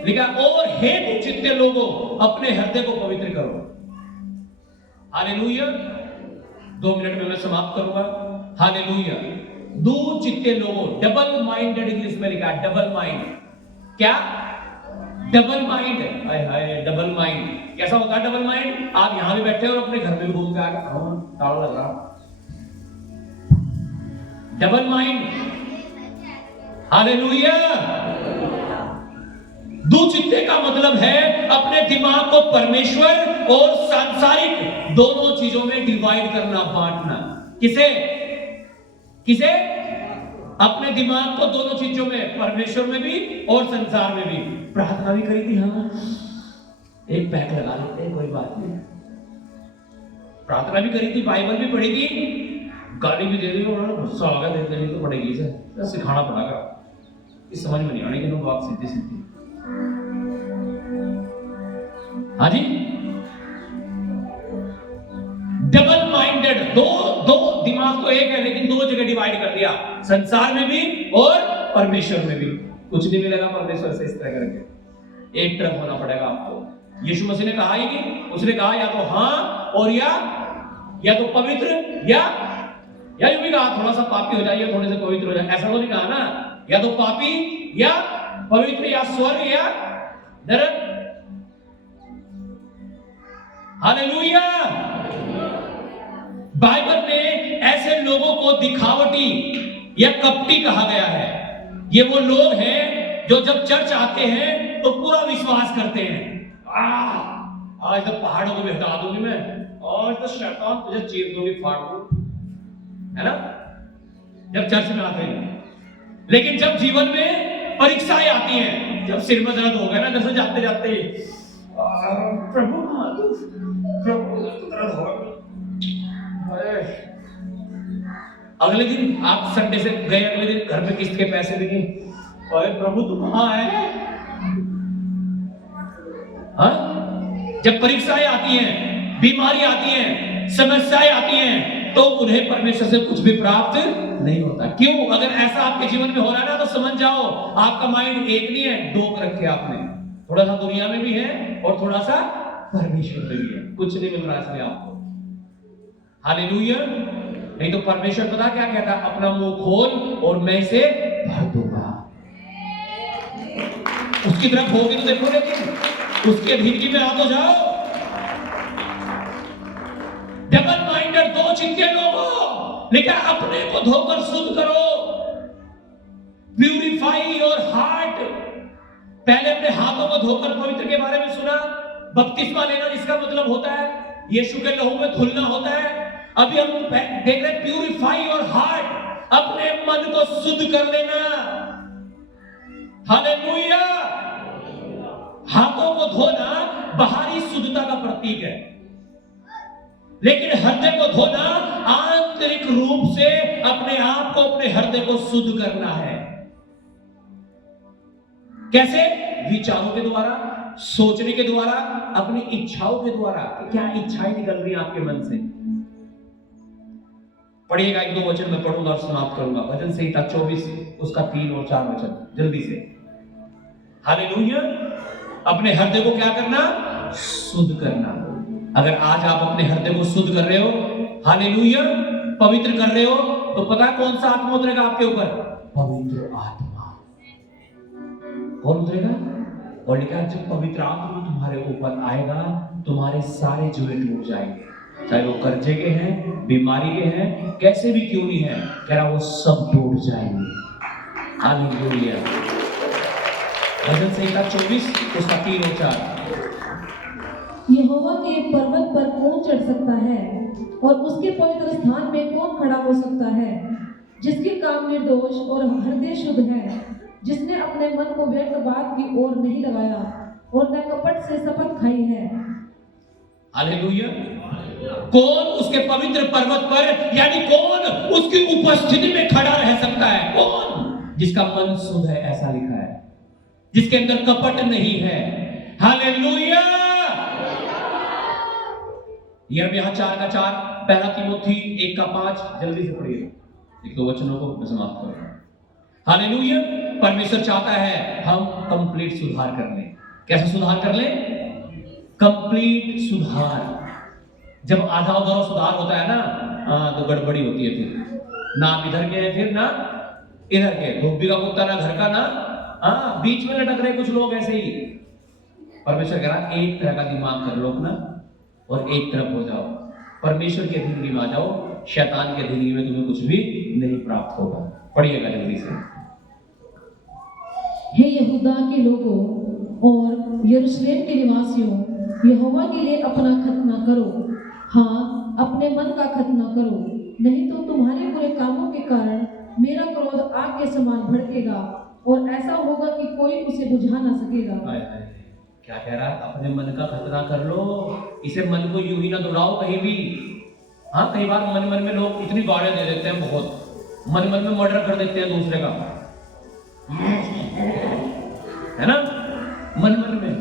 लिखा और हे चित्ते लोगों अपने हृदय को पवित्र करो। हालेलुया। 2 मिनट में मैं समाप्त करूंगा। हालेलुया। दो चित्ते लोगों, डबल माइंडेड इंग्लिश में लिखा है, डबल माइंड। क्या? Double mind. हाय हाय, डबल माइंड कैसा होता है? डबल माइंड आप यहां भी बैठे हो और अपने घर में घूम के आके ताला लग रहा। Double mind. हालेलुया। दो चित्ते का मतलब है अपने दिमाग को परमेश्वर और सांसारिक दोनों चीजों में डिवाइड करना, बांटना। किसे? अपने दिमाग को दोनों चीजों में, परमेश्वर में भी और संसार में भी। प्रार्थना भी करी थी, हाँ एक पैक लगा लेते हैं, कोई बात नहीं। प्रार्थना भी करी थी, बाइबल भी पढ़ी थी, गाली भी दे दी, उन्होंने गुस्सा आ गया, दे देनी तो पड़ेगी इसे, सिखाना पड़ेगा। इस समझ में नहीं आने की बात सीधी सीधी। हाँ जी, डबल माइंडेड, दो दिमाग तो एक है लेकिन दो जगह डिवाइड कर दिया, संसार में भी और परमेश्वर में भी। कुछ नहीं मिलेगा परमेश्वर से इस तरह करके, एक तरफ होना पड़ेगा आपको। यीशु मसीह ने कहा ही कि उसने कहा या तो हाँ और या तो पवित्र या यूं भी कहा थोड़ा सा पापी हो जाइए, थोड़े से पवित्र हो जाए, ऐसा तो नहीं कहा ना। या तो पापी या पवित्र, या स्वर्ग या नरक। हालेलुया। बाइबल में ऐसे लोगों को दिखावटी या कपटी कहा गया है। ये वो लोग हैं जो जब चर्च आते हैं तो पूरा विश्वास करते हैं, आज तो पहाड़ों को भी हटा दूंगी मैं, आज तो शैतान तुझे चीर दूंगी, फाड़ दूंगी, है ना, जब चर्च में आते हैं। लेकिन जब जीवन में परीक्षाएं आती हैं, जब सिर में दर्द हो गया ना, जैसे जाते जाते प्रभु दर्द होगा, अगले दिन आप संडे से गए, अगले दिन घर में किस्त के पैसे भी नहीं, अरे प्रभु तू कहां है? हाँ? जब परीक्षाएं आती हैं, बीमारी आती हैं, समस्याएं आती हैं, तो उन्हें परमेश्वर से कुछ भी प्राप्त नहीं होता। क्यों? अगर ऐसा आपके जीवन में हो रहा है ना, तो समझ जाओ आपका माइंड एक नहीं है, दो कर रखे आपने, थोड़ा सा दुनिया में भी है और थोड़ा सा परमेश्वर में भी है। कुछ नहीं मिल रहा इसमें आपको। हालेलुया। नहीं तो परमेश्वर पता क्या कहता, अपना मुंह खोल और मैं इसे भर दूंगा। उसकी तरफ होगी तो देखो, लेकिन उसके अधीनगी में आ तो जाओ। डबल माइंडेड, दो चिंते लोगों, लेकिन अपने को धोकर शुद्ध करो। Purify your heart. पहले अपने हाथों को धोकर पवित्र के बारे में सुना। बपतिस्मा लेना जिसका मतलब होता है यीशु के लहू में धुलना होता है। अभी हम देख रहे प्यूरिफाई योर हार्ट, अपने मन को शुद्ध कर लेना। हालेलुया। हाथों को धोना बाहरी शुद्धता का प्रतीक है, लेकिन हृदय को धोना आंतरिक रूप से अपने आप को, अपने हृदय को शुद्ध करना है। कैसे? विचारों के द्वारा, सोचने के द्वारा, अपनी इच्छाओं के द्वारा। क्या इच्छाएं निकल रही हैं आपके मन से? पढ़िएगा, एक दो वचन मैं पढ़ूंगा और समाप्त करूंगा। भजन संहिता 24 उसका 3 और 4 वचन जल्दी से। हालेलुया। अपने हृदय को क्या करना? शुद्ध करना। अगर आज आप अपने हृदय को शुद्ध कर रहे हो, हालेलुया, पवित्र कर रहे हो, तो पता कौन सा आत्मा उतरेगा आपके ऊपर? पवित्र आत्मा। कौन उतरेगा? और लिखा जब पवित्र आत्मा तुम्हारे ऊपर आएगा, तुम्हारे सारे जुए टूट जाएंगे, चाहे वो कर्जे के हैं, बीमारी के हैं, कैसे भी क्यों नहीं है, कह रहा वो सब टूट जाएंगे। हालेलुया। भजन संहिता 24 उसका 3 और 4। यहोवा के पर्वत पर कौन चढ़ सकता है और उसके पवित्र स्थान में कौन खड़ा हो सकता है? जिसके काम निर्दोष और हृदय शुद्ध है, जिसने अपने मन को व्यर्थ बात की ओर नहीं लगाया और न कपट से शपथ खाई है। हालेलुया। कौन उसके पवित्र पर्वत पर, यानी कौन उसकी उपस्थिति में खड़ा रह सकता है? कौन? जिसका मन शुद्ध है, ऐसा लिखा है, जिसके अंदर कपट नहीं है। हालेलुया। यिर्मयाह 4 का 4, पहला तीमुथी 1 का 5 जल्दी से पढ़िए, एक दो वचनों को मैं समाप्त करूंगा। हालेलुया। परमेश्वर चाहता है हम कंप्लीट सुधार कर लें। कैसे सुधार कर लें? कंप्लीट सुधार। जब आधा अधूरा सुधार होता है ना, तो गड़बड़ी होती है। फिर ना इधर के हैं, फिर ना इधर के, धोबी का कुत्ता ना घर का, ना बीच में लटक रहे कुछ लोग ऐसे ही। परमेश्वर कह रहा एक तरह का दिमाग कर लो अपना और एक तरफ हो जाओ, परमेश्वर के अधीनगी में आ जाओ। शैतान के अधीनगी में तुम्हें कुछ भी नहीं प्राप्त होगा। पढ़िएगा जल्दी से। हे यहूदा के लोगों और यरूशलेम के निवासियों, यहोवा के लिए अपना खतना करो। हाँ, अपने मन का खतना करो, नहीं तो तुम्हारे बुरे कामों के कारण मेरा क्रोध आग के समान भड़केगा और ऐसा होगा कि कोई उसे बुझा ना सकेगा। क्या कह रहा? अपने मन का खतना कर लो। इसे मन को यूं ही ना दौड़ाओ कहीं भी। हाँ, कई बार मन में लोग इतनी गाड़ियां दे देते हैं, बहुत मन में मर्डर कर देते हैं दूसरे का, है ना? मन में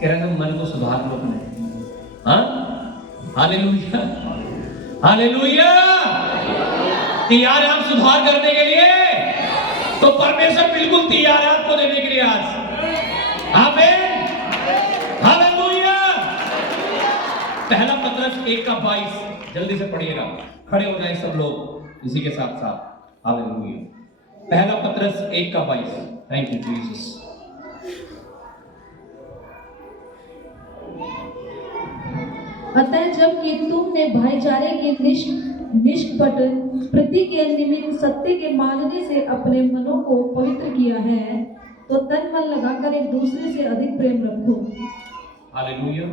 कह रहे हैं मन को सुधार लो अपने। हाँ, हालेलुया, हालेलुया। तैयार है हम सुधार करने के लिए? तो परमेश्वर बिल्कुल तैयार है आपको देने के लिए आज। आमीन, हालेलुया। पहला पत्रस 1 का 22 जल्दी से पढ़िएगा, खड़े हो जाए सब लोग इसी के साथ साथ। हालेलुया। पहला पत्रस 1 का 22। Thank you Jesus. अतः जबकि तुमने भाईचारे के निष्कपट प्रति के निमित्त सत्य के मानने से अपने मनों को पवित्र किया है, तो तन मन लगाकर एक दूसरे से अधिक प्रेम रखो। Hallelujah,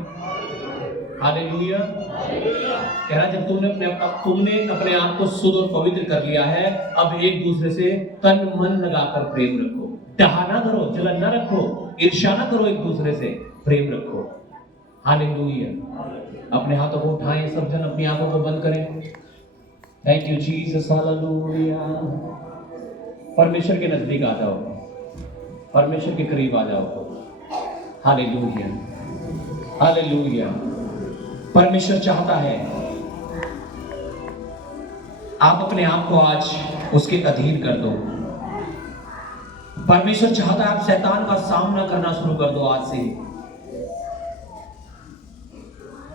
hallelujah. कह रहा जब तुमने अपने आप को शुद्ध और पवित्र कर लिया है, अब एक दूसरे से तन मन लगाकर प्रेम रखो। डहा ना करो, जलन ना रखो, ईर्ष्या ना करो, एक दूसरे से प्रेम रखो। हालेलुया। अपने हाथों को उठाएं, सब जन अपनी आंखों को बंद करें। Thank you Jesus, hallelujah. परमेश्वर के नजदीक आ जाओ, परमेश्वर के करीब आ जाओ। Hallelujah, hallelujah. परमेश्वर चाहता है आप अपने आप को आज उसके अधीन कर दो। परमेश्वर चाहता है आप शैतान का सामना करना शुरू कर दो आज से।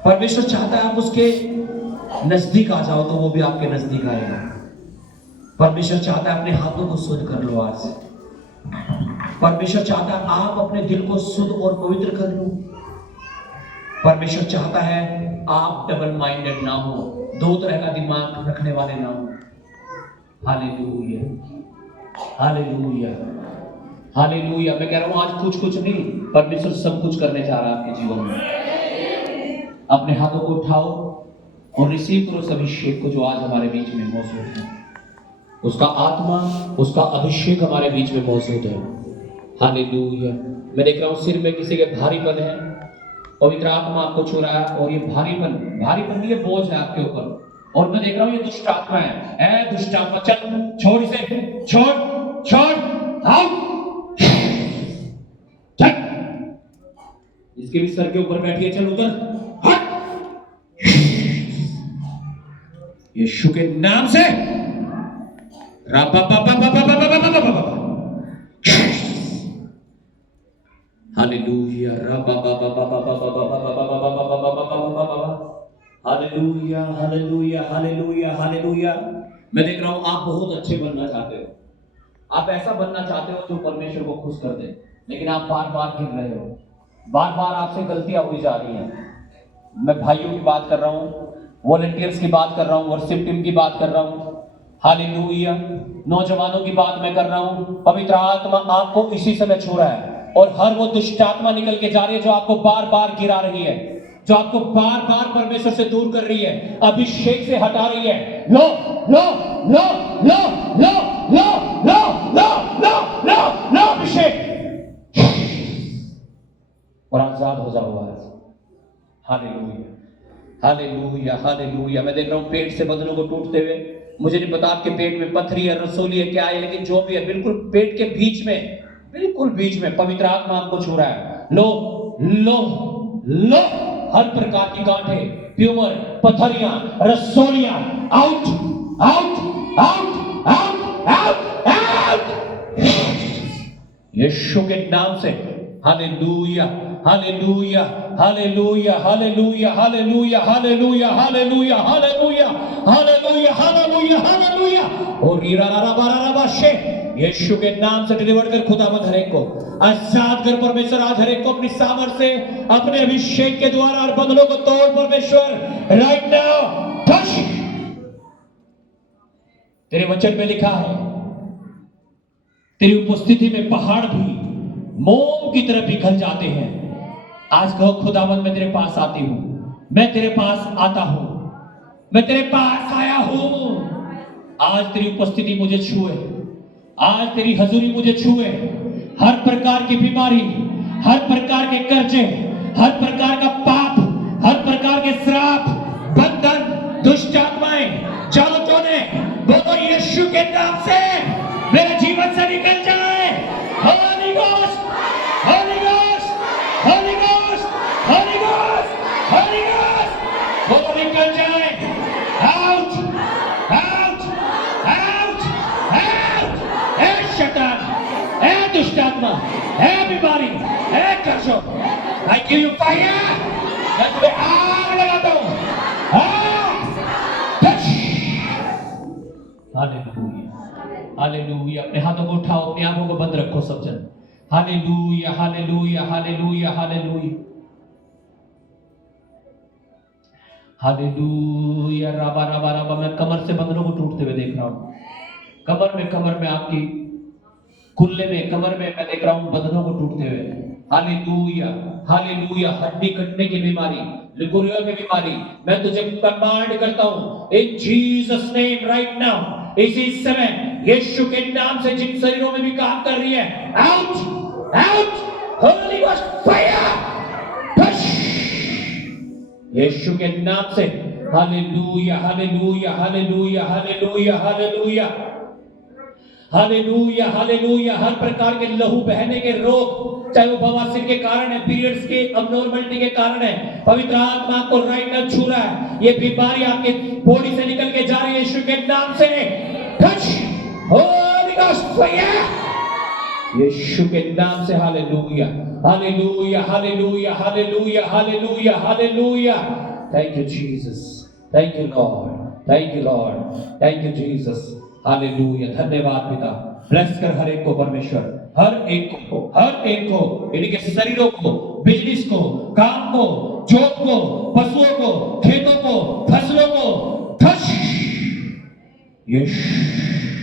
परमेश्वर चाहता है आप उसके नजदीक आ जाओ तो वो भी आपके नजदीक आएगा। परमेश्वर चाहता है अपने हाथों को शुद्ध कर लो आज से। परमेश्वर चाहता है आप अपने दिल को शुद्ध और पवित्र कर लो। परमेश्वर चाहता है आप डबल माइंडेड ना हो, दो तरह का दिमाग रखने वाले ना हो। Hallelujah, hallelujah, hallelujah. मैं कह रहा हूं आज कुछ नहीं, परमेश्वर सब कुछ करने जा रहा है आपके जीवन में। अपने हाथों को उठाओ और रिसीव करो उस अभिषेक को जो आज हमारे बीच में मौजूद है। उसका आत्मा, उसका अभिषेक हमारे बीच में मौजूद है। हालेलुया। मैं देख रहा हूं सिर में किसी के भारीपन है, पवित्र आत्मा आपको छू रहा है और ये भारीपन नहीं, ये बोझ है आपके ऊपर। और मैं देख रहा हूं ये दुष्ट आत्मा है। दुष्ट आत्मा चल, छोड़ इसे, छोड़ आउट। इसके भी सर के ऊपर बैठी है, चल उधर हट। यीशु के नाम से hallelujah, hallelujah, hallelujah, hallelujah, hallelujah. मैं देख रहा हूं आप बहुत अच्छे बनना चाहते हो, आप ऐसा बनना चाहते हो जो परमेश्वर को खुश कर दे, लेकिन आप बार बार गिर रहे हो, बार बार आपसे गलतियां हुई जा रही हैं। मैं भाइयों की बात कर रहा हूं, वॉलंटियर्स की बात कर रहा हूं, वर्शिप टीम की बात कर रहा हूं। हालेलुया। नौजवानों की बात मैं कर रहा हूं। पवित्र आत्मा आपको इसी समय छू रहा है और हर वो दुष्ट आत्मा निकल के जा रही है जो आपको बार बार गिरा रही है, जो आपको बार बार परमेश्वर से दूर कर रही है, अभिषेक से हटा रही है। लो लो लो लो लो लो लो लो लो लो लो अभिषेक, और आजाद हो जाओ आज। Hallelujah, hallelujah, hallelujah. मैं देख रहा हूं पेट से बदनों को टूटते हुए। मुझे नहीं पता आपके पेट में पथरी है, रसोली है, क्या है, लेकिन जो भी है, बिल्कुल पेट के बीच में, बिल्कुल बीच में पवित्र आत्मा आपको छू रहा है। लो लो लो, हर प्रकार की गांठें, ट्यूमर, पथरियां, रसोलियां, out out out out out out, Yeshu के नाम से। Hallelujah, hallelujah, hallelujah, hallelujah, hallelujah, hallelujah, hallelujah, hallelujah, hallelujah, hallelujah, hallelujah. और यीशु के नाम से डिलीवर कर खुदावंद हर एक को, आजाद कर परमेश्वर आज हर एक को अपनी सामर्थ से, अपने अभिषेक के द्वारा और बंधनों को तोड़ परमेश्वर राइट नाउ। टच। तेरे वचन में लिखा है तेरी उपस्थिति में पहाड़ भी मोम की तरह पिघल जाते हैं। आज कहो खुदावंद मैं तेरे पास आती हूं, मैं तेरे पास आता हूं, मैं तेरे पास आया हूं। आज तेरी उपस्थिति मुझे छुए, आज तेरी हजूरी मुझे छुए। हर प्रकार की बीमारी, हर प्रकार के कर्जे, हर प्रकार का पाप, हर प्रकार के श्राप, बंधन, दुष्ट आत्माएं चारों कोने बोलो यीशु के नाम से मेरे जीवन से निकल जाए। Holy Ghost, Holy Ghost, Holy Ghost, Holy Ghost, Holy Ghost, बोलो निकल जाए। Out out out out. ए शैतान, ए दुष्ट आत्मा, ए बीमारी, ए कर्जों, आई गिव यू फायर। मैं तुम्हें आग लगाता हूं। Hallelujah, hallelujah. अपने हाथों को उठाओ, अपनी आंखों को बंद रखो सब जन। Hallelujah, hallelujah, hallelujah, hallelujah, hallelujah. राबा राबा राबा। मैं कमर से बंधनों को टूटते हुए देख रहा हूं। कमर में आपकी कुल्ले में, कमर में मैं देख रहा हूं बंधनों को टूटते हुए। Hallelujah, hallelujah. हड्डी कटने की बीमारी, लिगुरियों की बीमारी, मैं तुझे कमांड करता हूं इन जीसस नेम राइट नाउ। इसी समय यीशु के नाम से जिन शरीरों में भी काम कर रही है, out out, Holy Ghost fire. Yeshu के नाम से hallelujah hallelujah hallelujah hallelujah hallelujah hallelujah hallelujah. हर प्रकार के लहू बहने के रोग, चाहे वो बवासीर के कारण है, पीरियड्स के अबनॉर्मलिटी के कारण है, पवित्र आत्मा को राइट नाउ छू रहा है। ये बीमारी आपके बॉडी से निकल के जा रही है यीशु के नाम से। Touch Holi ghost fire Yeshu के नाम से। Hallelujah hallelujah hallelujah hallelujah hallelujah hallelujah. Thank you Jesus, thank you Lord, thank you Lord, thank you Jesus. Hallelujah, धन्यवाद पिता। ब्लेस कर हर एक को परमेश्वर, हर एक को, इनके शरीरों को, बिजनेस को, काम को, जॉब को, पशुओं को, खेतों को, फसलों को। टच यीशु